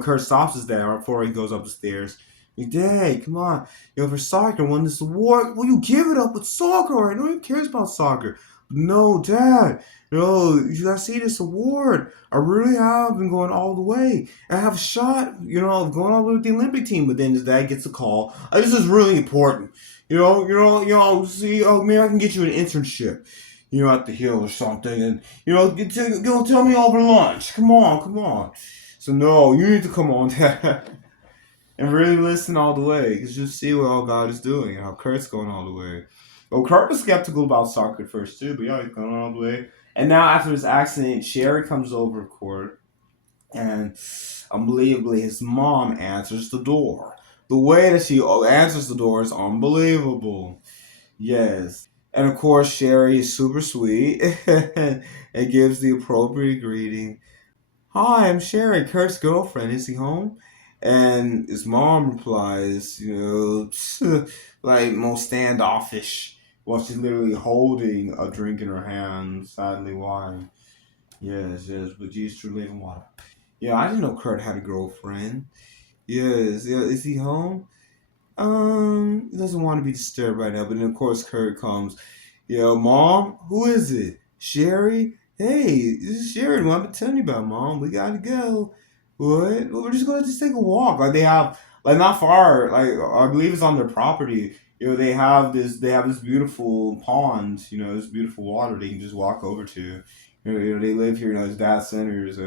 Kurt stops his dad before he goes up the stairs. Like, Dad, come on. For soccer, won this award. Will you give it up with soccer? I know he cares about soccer. No, Dad. No, you gotta see this award. I really have been going all the way. I have a shot, of going all the way with the Olympic team. But then his dad gets a call. This is really important. See, maybe I can get you an internship, at the Hill or something. And, tell me over lunch. Come on, come on. So, no, you need to come on, Dad. And really listen all the way, because you see what all God is doing, and how Kurt's going all the way. Well, Kurt was skeptical about soccer at first too, but yeah, he's going all the way. And now after this accident, Sherry comes over of court, and unbelievably, his mom answers the door. The way that she answers the door is unbelievable. Yes. And of course, Sherry is super sweet and gives the appropriate greeting. Hi, I'm Sherry, Kurt's girlfriend. Is he home? And his mom replies, like most standoffish, while she's literally holding a drink in her hand, sadly wine. Yes, yes, but Jesus true living water. Yeah, I didn't know Kurt had a girlfriend. Yes, yeah, is he home? He doesn't want to be disturbed right now, but then of course Kurt comes. Mom, who is it? Sherry? Hey, this is Sherry. What I've been telling you about, Mom. We gotta go. What? Well, we're just gonna just take a walk. Like they have, like not far. Like I believe it's on their property. They have this beautiful pond. This beautiful water they can just walk over to. They live here. His dad centers.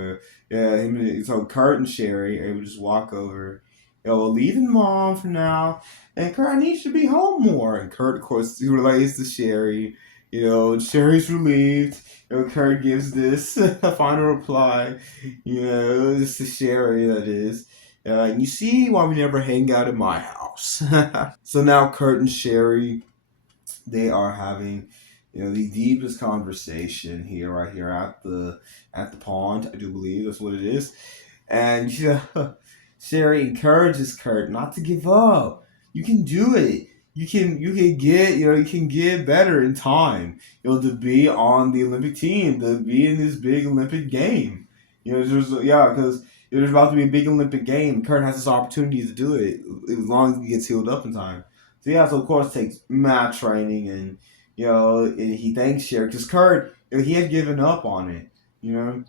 Yeah, so Kurt and Sherry able to just walk over. Leaving Mom for now. And Kurt needs to be home more. And Kurt, of course, he relates to Sherry. And Sherry's relieved. Kurt gives this final reply. This to Sherry, that is. And you see why we never hang out at my house. So now Kurt and Sherry, they are having, the deepest conversation here, right here at the pond. I do believe that's what it is. And Sherry encourages Kurt not to give up. You can do it. You can get better in time. To be on the Olympic team, to be in this big Olympic game. Because there's about to be a big Olympic game. Kurt has this opportunity to do it as long as he gets healed up in time. So of course takes mad training, and he thanks Sherry because Kurt, he had given up on it. You know,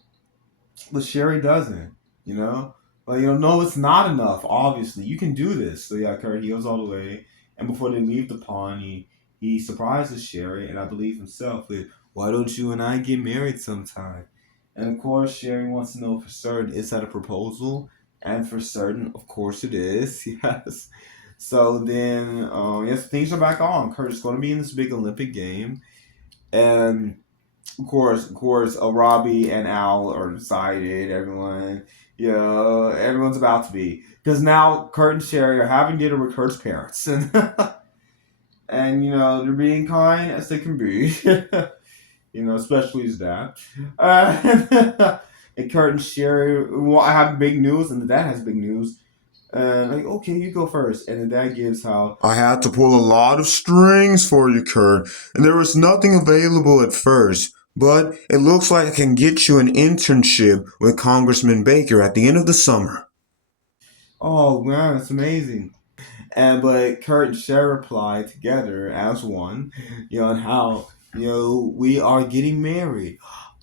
but Sherry doesn't, you know? No, it's not enough, obviously. You can do this. So yeah, Kurt heals all the way. And before they leave the pond, he surprises Sherry, and I believe himself with, why don't you and I get married sometime? And of course, Sherry wants to know for certain, is that a proposal? And for certain, of course it is, yes. So then, yes, things are back on. Kurt is going to be in this big Olympic game. And of course, Robbie and Al are excited. Everyone's about to be because now Kurt and Sherry are having dinner with Kurt's parents, and they're being kind as they can be. Especially his dad. And Kurt and Sherry, well, I have big news, and the dad has big news. And like, okay, you go first. And the dad gives how I had to pull a lot of strings for you, Kurt, and there was nothing available at first. But it looks like I can get you an internship with Congressman Baker at the end of the summer. Oh man, that's amazing. But Kurt and Cher reply together as one, on how we are getting married.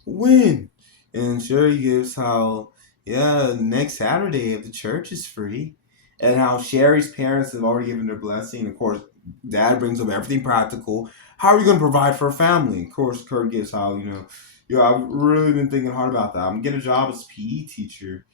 When? And Sherry gives how, yeah, next Saturday if the church is free. And how Sherry's parents have already given their blessing. Of course, dad brings up everything practical. How are you going to provide for a family? Of course, Kurt gives how, I've really been thinking hard about that. I'm going to get a job as a PE teacher.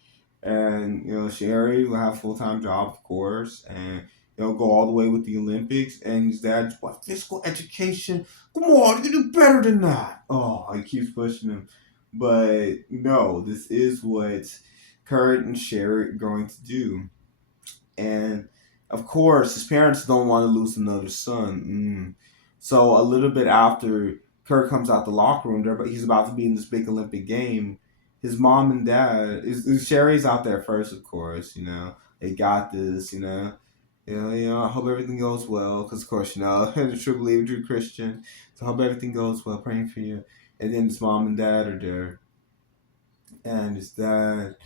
And, Sherry will have a full time job, of course. And, go all the way with the Olympics. And his dad's, what, physical education? Come on, you can do better than that. Oh, he keeps pushing him. But no, this is what Kurt and Sherry are going to do. And of course, his parents don't want to lose another son. So a little bit after Kurt comes out the locker room, but he's about to be in this big Olympic game. His mom and dad, Sherry's out there first, of course. They got this. I hope everything goes well, because of course, a true believer, true Christian. So I hope everything goes well. Praying for you. And then his mom and dad are there, and his dad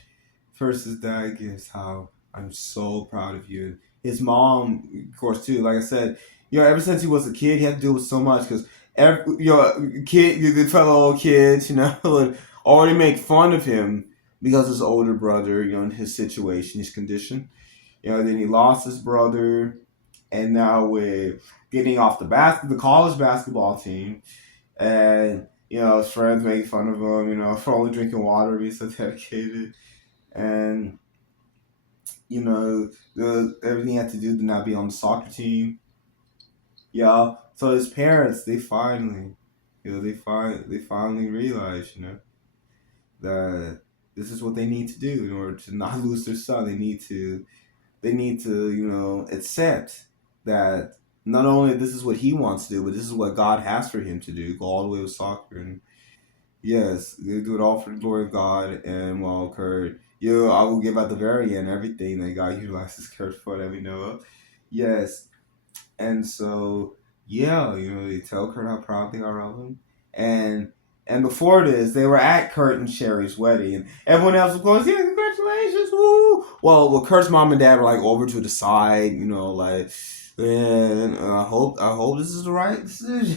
gives how, I'm so proud of you. His mom, of course, too. Like I said, ever since he was a kid, he had to deal with so much because the fellow kids, would already make fun of him because his older brother, in his situation, his condition. Then he lost his brother, and now with getting off the college basketball team, and his friends make fun of him, for only drinking water, being so dedicated, and everything he had to do to not be on the soccer team. Yeah. So his parents, they finally, they finally realize, that this is what they need to do in order to not lose their son. They need to, accept that not only this is what he wants to do, but this is what God has for him to do. Go all the way with soccer, and Yes, they do it all for the glory of God. And while Kurt, I will give at the very end everything that God utilizes Kurt for that we know of. Yes, and so, yeah, they tell Kurt how proud they are of him. And and before this, they were at Kurt and Sherry's wedding, and everyone else, of course, yeah, congratulations, woo! Well, Kurt's mom and dad were like over to the side, like, and I hope this is the right decision.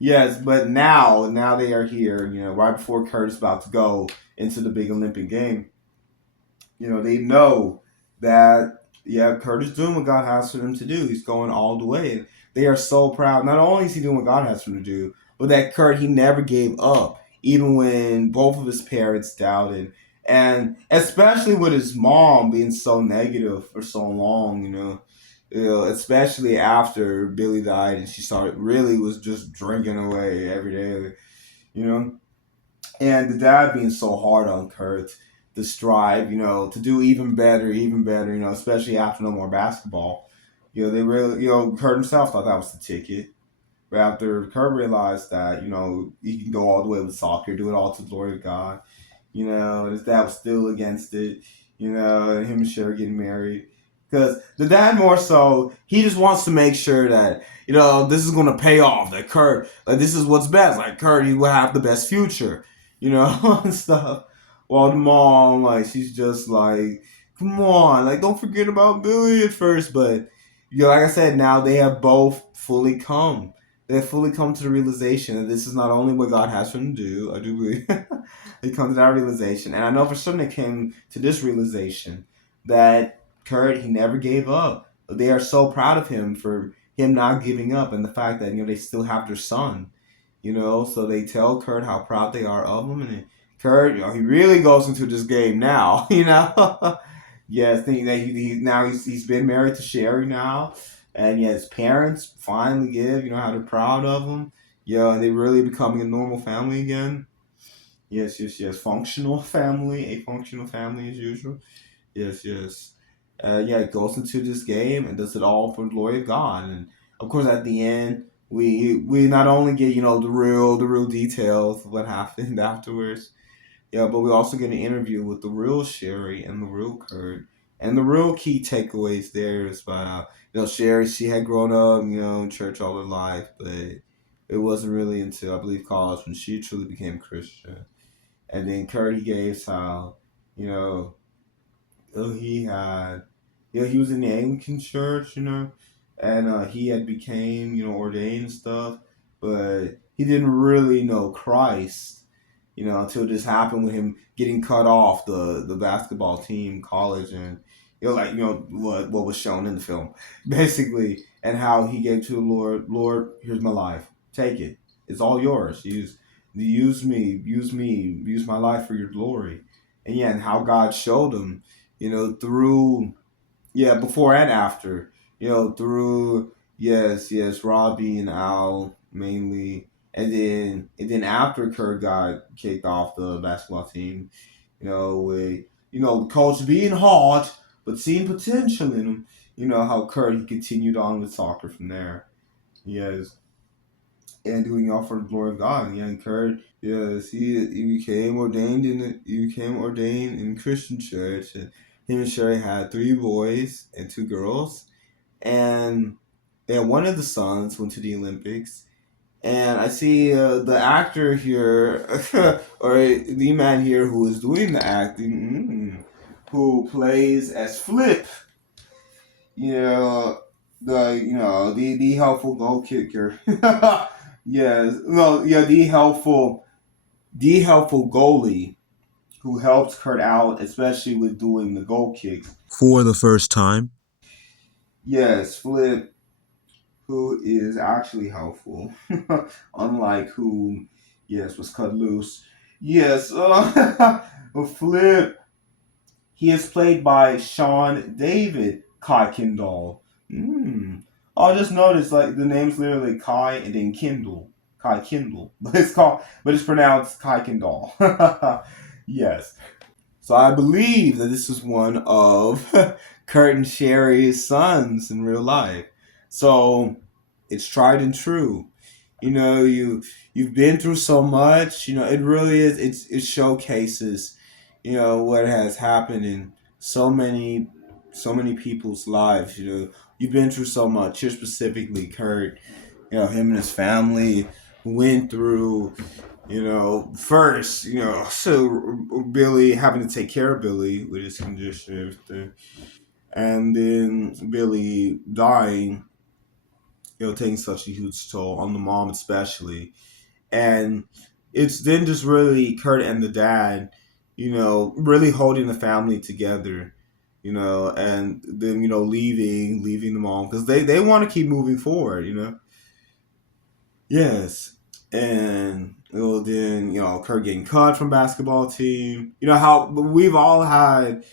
Yes, but now they are here, right before Kurt is about to go into the big Olympic game. They know that, yeah, Kurt is doing what God has for him to do. He's going all the way. And they are so proud. Not only is he doing what God has for him to do, but that Kurt, he never gave up, even when both of his parents doubted. And especially with his mom being so negative for so long, especially after Billy died and she started really was just drinking away every day, you know and the dad being so hard on Kurt to strive, to do even better, especially after no more basketball. They really, Kurt himself thought that was the ticket. But after Kurt realized that, he can go all the way with soccer, do it all to the glory of God, his dad was still against it, and him and Sherry getting married. Because the dad more so, he just wants to make sure that, this is going to pay off. That Kurt, like, this is what's best. Like, Kurt, he will have the best future, and stuff. While the mom, like, she's just like, come on, like, don't forget about Billy at first. But, like I said, now they have both fully come. They have fully come to the realization that this is not only what God has for them to do, I do believe. They come to that realization. And I know for certain they came to this realization that Kurt, he never gave up. They are so proud of him for him not giving up and the fact that, they still have their son, so they tell Kurt how proud they are of him. And Kurt, he really goes into this game now, Yes, thinking that now he's been married to Sherry now. And yeah, his parents finally give, how they're proud of him. Yeah, and they really becoming a normal family again. Yes, yes, yes. Functional family, a functional family as usual. Yes, yes. Yeah, it goes into this game and does it all for the glory of God. And of course, at the end, we not only get the real details of what happened afterwards. Yeah, but we also get an interview with the real Sherry and the real Kurt. And the real key takeaways there is about Sherry, she had grown up in church all her life, but it wasn't really until I believe college when she truly became Christian. And then Kurt, he gave how, you know, he had, he was in the Anglican church, and he had became, ordained and stuff, but he didn't really know Christ, until this happened with him getting cut off the basketball team, college, and what was shown in the film, basically, and how he gave to the Lord, Lord, here's my life, take it, it's all yours, use my life for your glory, and yeah, and how God showed him, through before and after, through yes, Robbie and Al mainly, and then after Kurt got kicked off the basketball team, with the coach being hard but seeing potential in him, how Kurt he continued on with soccer from there. Yes, and doing all for the glory of God. And yeah, and Kurt, yes, he became ordained in Christian church, and him and Sherry had three boys and two girls, and one of the sons went to the Olympics. And I see the actor here, or the man here who is doing the acting, who plays as Flip, you know, the helpful goal kicker. Yes, no, yeah, the helpful goalie who helps Kurt out, especially with doing the goal kick. For the first time. Yes, Flip, who is actually helpful, unlike who, yes, was cut loose. Yes, Flip, he is played by Sean David Kai Kindle. Mm. I just noticed like the name's literally Kai and then Kindle, Kai Kindle, but it's pronounced Kai Kindle. Yes. So I believe that this is one of Kurt and Sherry's sons in real life. So it's tried and true. You know, you've been through so much. It really is. It showcases, what has happened in so many so many people's lives. You've been through so much. Here specifically, Kurt. Him and his family went through. First, so Billy having to take care of Billy with his condition and everything, and then Billy dying. Taking such a huge toll on the mom especially, and it's then just really Kurt and the dad, really holding the family together, and then leaving the mom because they want to keep moving forward. Yes, and then Kurt getting cut from basketball team. How we've all had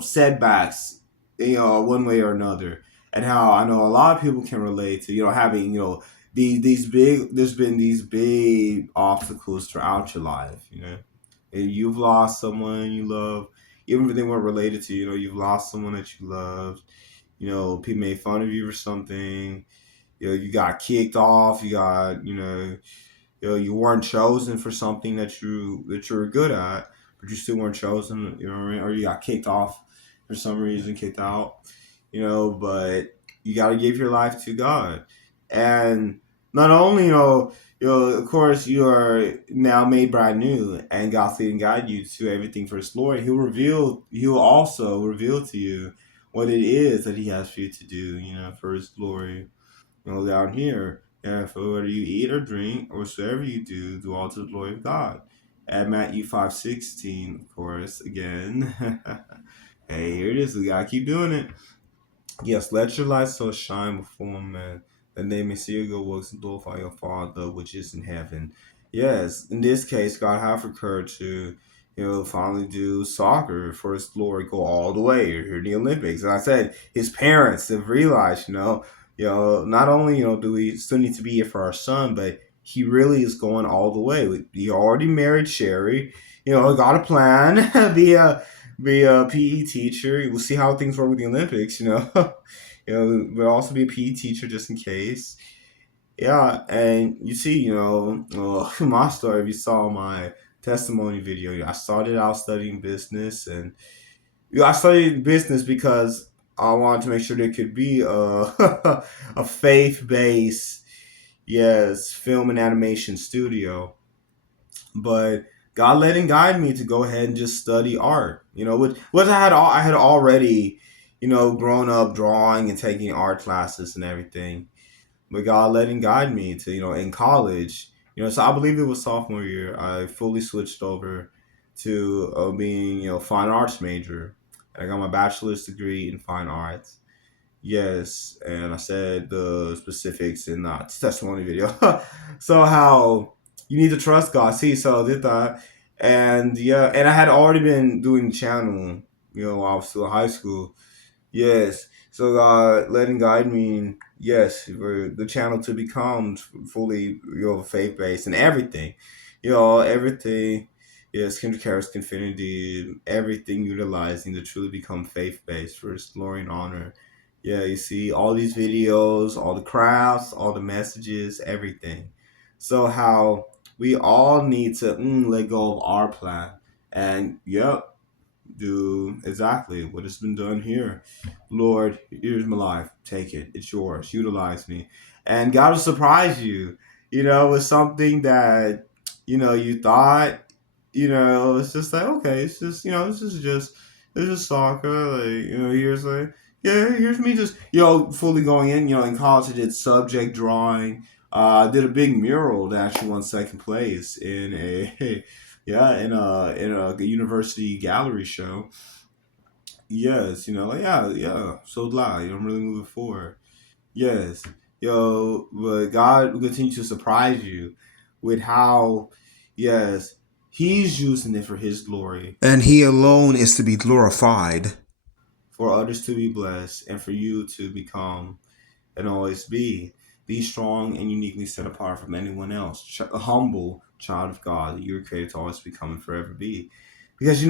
setbacks, one way or another, and how I know a lot of people can relate to having these big. There's been these big obstacles throughout your life. And you've lost someone you love, even if they weren't related to you. You've lost someone that you loved. People made fun of you or something. You got kicked off. You weren't chosen for something that you were good at, but you still weren't chosen. You know what I mean? Or you got kicked off for some reason, kicked out. But you got to give your life to God, and not only of course you are now made brand new, and God's leading guide you to everything for His glory. He'll also reveal to you what it is that He has for you to do. For His glory. Down here, and for whether you eat or drink or whatsoever you do, do all to the glory of God. At Matthew 5:16, of course, again. Hey, here it is. We gotta keep doing it. Yes, let your light so shine before men that they may see your good works and glorify your Father which is in heaven. Yes, in this case, God have occurred to, finally do soccer for His glory, go all the way here in the Olympics. And I said his parents have realized, not only do we still need to be here for our son, but he really is going all the way. He already married Sherry. Got a plan. Be a PE teacher. We'll see how things work with the Olympics. But also be a PE teacher just in case. Yeah, and you see, my story. If you saw my testimony video, I started out studying business, and I studied business because I wanted to make sure there could be a a faith based, yes, film and animation studio, but God led and guided me to go ahead and just study art. Which I had already, grown up drawing and taking art classes and everything. But God led and guided me to in college. So I believe it was sophomore year. I fully switched over to being fine arts major. And I got my bachelor's degree in fine arts. Yes, and I said the specifics in that testimony video. So how you need to trust God. See, so I did that, and yeah, and I had already been doing the channel, while I was still in high school. Yes. So God led and guide me, yes, for the channel to become fully, faith based and everything. Everything, yes, Harris-Kenfinity, everything utilizing to truly become faith based for His glory and honor. Yeah, you see all these videos, all the crafts, all the messages, everything. So how we all need to let go of our plan. And yep, do exactly what has been done here. Lord, here's my life. Take it. It's yours. Utilize me. And God will surprise you, with something that, you thought, it's just like, okay, it's just, it's just soccer. Like, here's like, yeah, here's me just, fully going in. In college, I did subject drawing. I did a big mural that actually won second place in a yeah, in a university gallery show. Yes, like yeah, yeah. So glad, I'm really moving forward. Yes, but God will continue to surprise you with how, yes, He's using it for His glory, and He alone is to be glorified, for others to be blessed, and for you to become and always be strong and uniquely set apart from anyone else. A humble child of God that you were created to always become and forever be. Because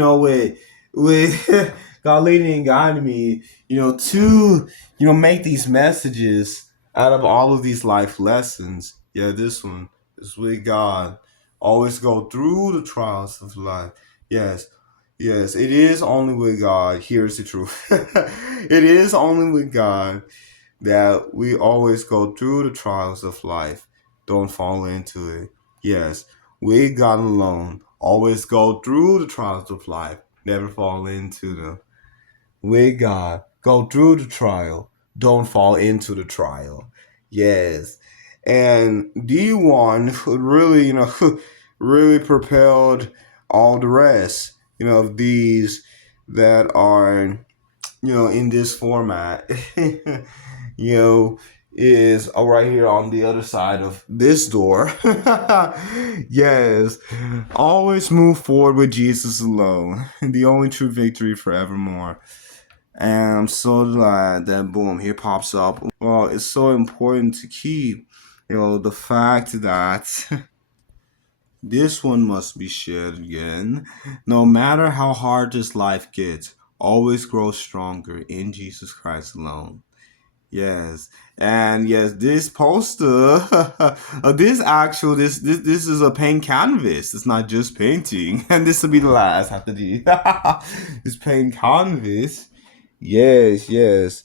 with God leading and guiding me, to make these messages out of all of these life lessons. Yeah, this one. It's with God. Always go through the trials of life. Yes. Yes, it is only with God. Here's the truth. It is only with God that we always go through the trials of life. Don't fall into it. Yes, we God alone. Always go through the trials of life. Never fall into them. With God, go through the trial. Don't fall into the trial. Yes. And D1 really, really propelled all the rest, of these that are, in this format, is right here on the other side of this door. Yes. Always move forward with Jesus alone. The only true victory forevermore. And I'm so glad that boom, here pops up. Well, it's so important to keep, the fact that this one must be shared again. No matter how hard this life gets, always grow stronger in Jesus Christ alone. Yes, and yes, this poster, this is a paint canvas. It's not just painting, and this will be the last after the this paint canvas. Yes, yes,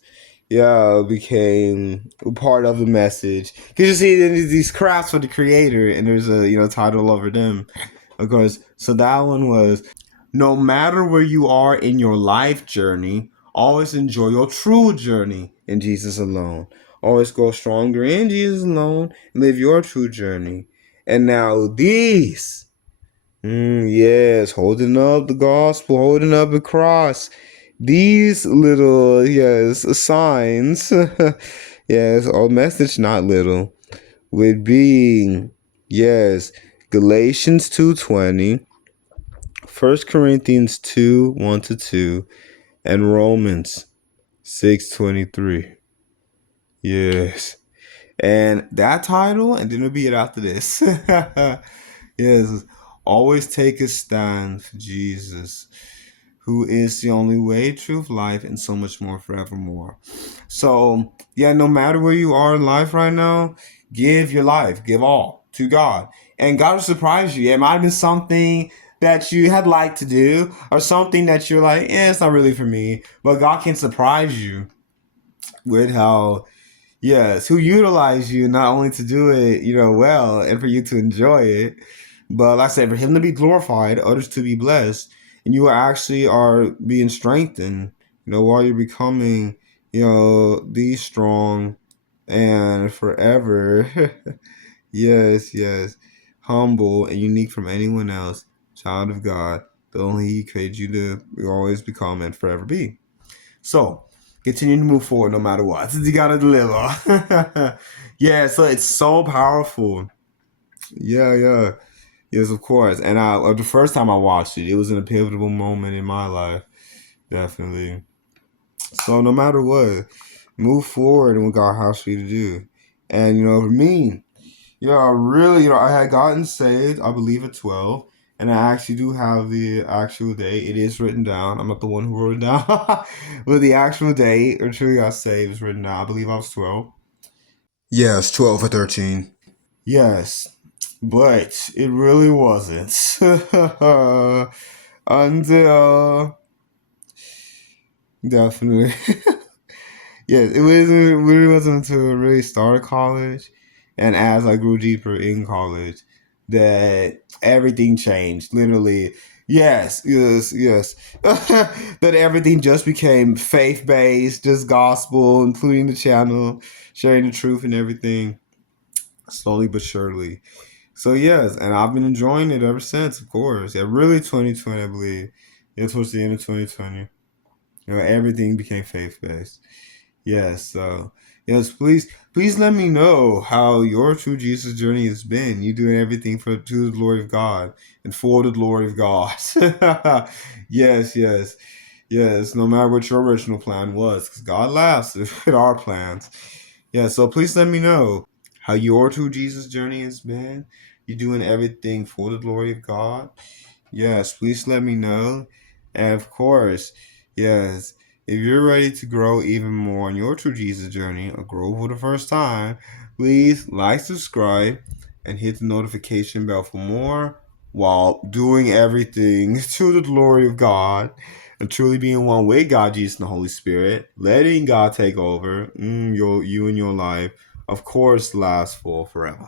yeah, it became a part of the message. Cause you see, there's these crafts for the creator, and there's a title over them, of course. So that one was no matter where you are in your life journey, always enjoy your true journey in Jesus alone. Always grow stronger in Jesus alone and live your true journey. And now these, yes, holding up the gospel, holding up the cross. These little, yes, signs, yes, or message not little, would be, yes, Galatians 2:20, 1 Corinthians 2, 1 to 2, and Romans 6:23. Yes. And that title, and then it'll be it after this. Yes. Always take a stand for Jesus, who is the only way, truth, life, and so much more forevermore. So, yeah, no matter where you are in life right now, give your life, give all to God. And God will surprise you. It might have been something that you had liked to do, or something that you're like, it's not really for me. But God can surprise you with how, yes, who utilize you not only to do it, well, and for you to enjoy it, but like I said, for him to be glorified, others to be blessed, and you actually are being strengthened, while you're becoming, the strong and forever, yes, yes, humble and unique from anyone else, child of God, the only He created you to always become and forever be. So, continue to move forward no matter what. You gotta deliver. Yeah, so it's so powerful. Yeah, yeah. Yes, of course. And the first time I watched it, it was in a pivotal moment in my life. Definitely. So no matter what, move forward in what God has for you to do. And for me, I really, I had gotten saved, I believe at 12. And I actually do have the actual date. It is written down. I'm not the one who wrote it down. But the actual date or truly got saved is written down. I believe I was 12. Yes, 12 or 13. Yes, but it really wasn't. Until definitely. Yes, it really wasn't until I really started college, and as I grew deeper in college, that everything changed. Literally, yes, yes, yes. That everything just became faith based, just gospel, including the channel, sharing the truth and everything, slowly but surely. So yes, and I've been enjoying it ever since. Of course, yeah, really 2020, I believe. Yeah, towards the end of 2020, everything became faith based. Yes, so yes, please let me know how your true Jesus journey has been. You doing everything for to the glory of God and for the glory of God. Yes, yes, yes. No matter what your original plan was, because God laughs at our plans. Yeah, so please let me know how your true Jesus journey has been. You doing everything for the glory of God. Yes, please let me know. And of course, yes, if you're ready to grow even more on your true Jesus journey or grow for the first time, please like, subscribe, and hit the notification bell for more, while doing everything to the glory of God and truly being one with God, Jesus, and the Holy Spirit, letting God take over you and your life, of course, lasts for forever.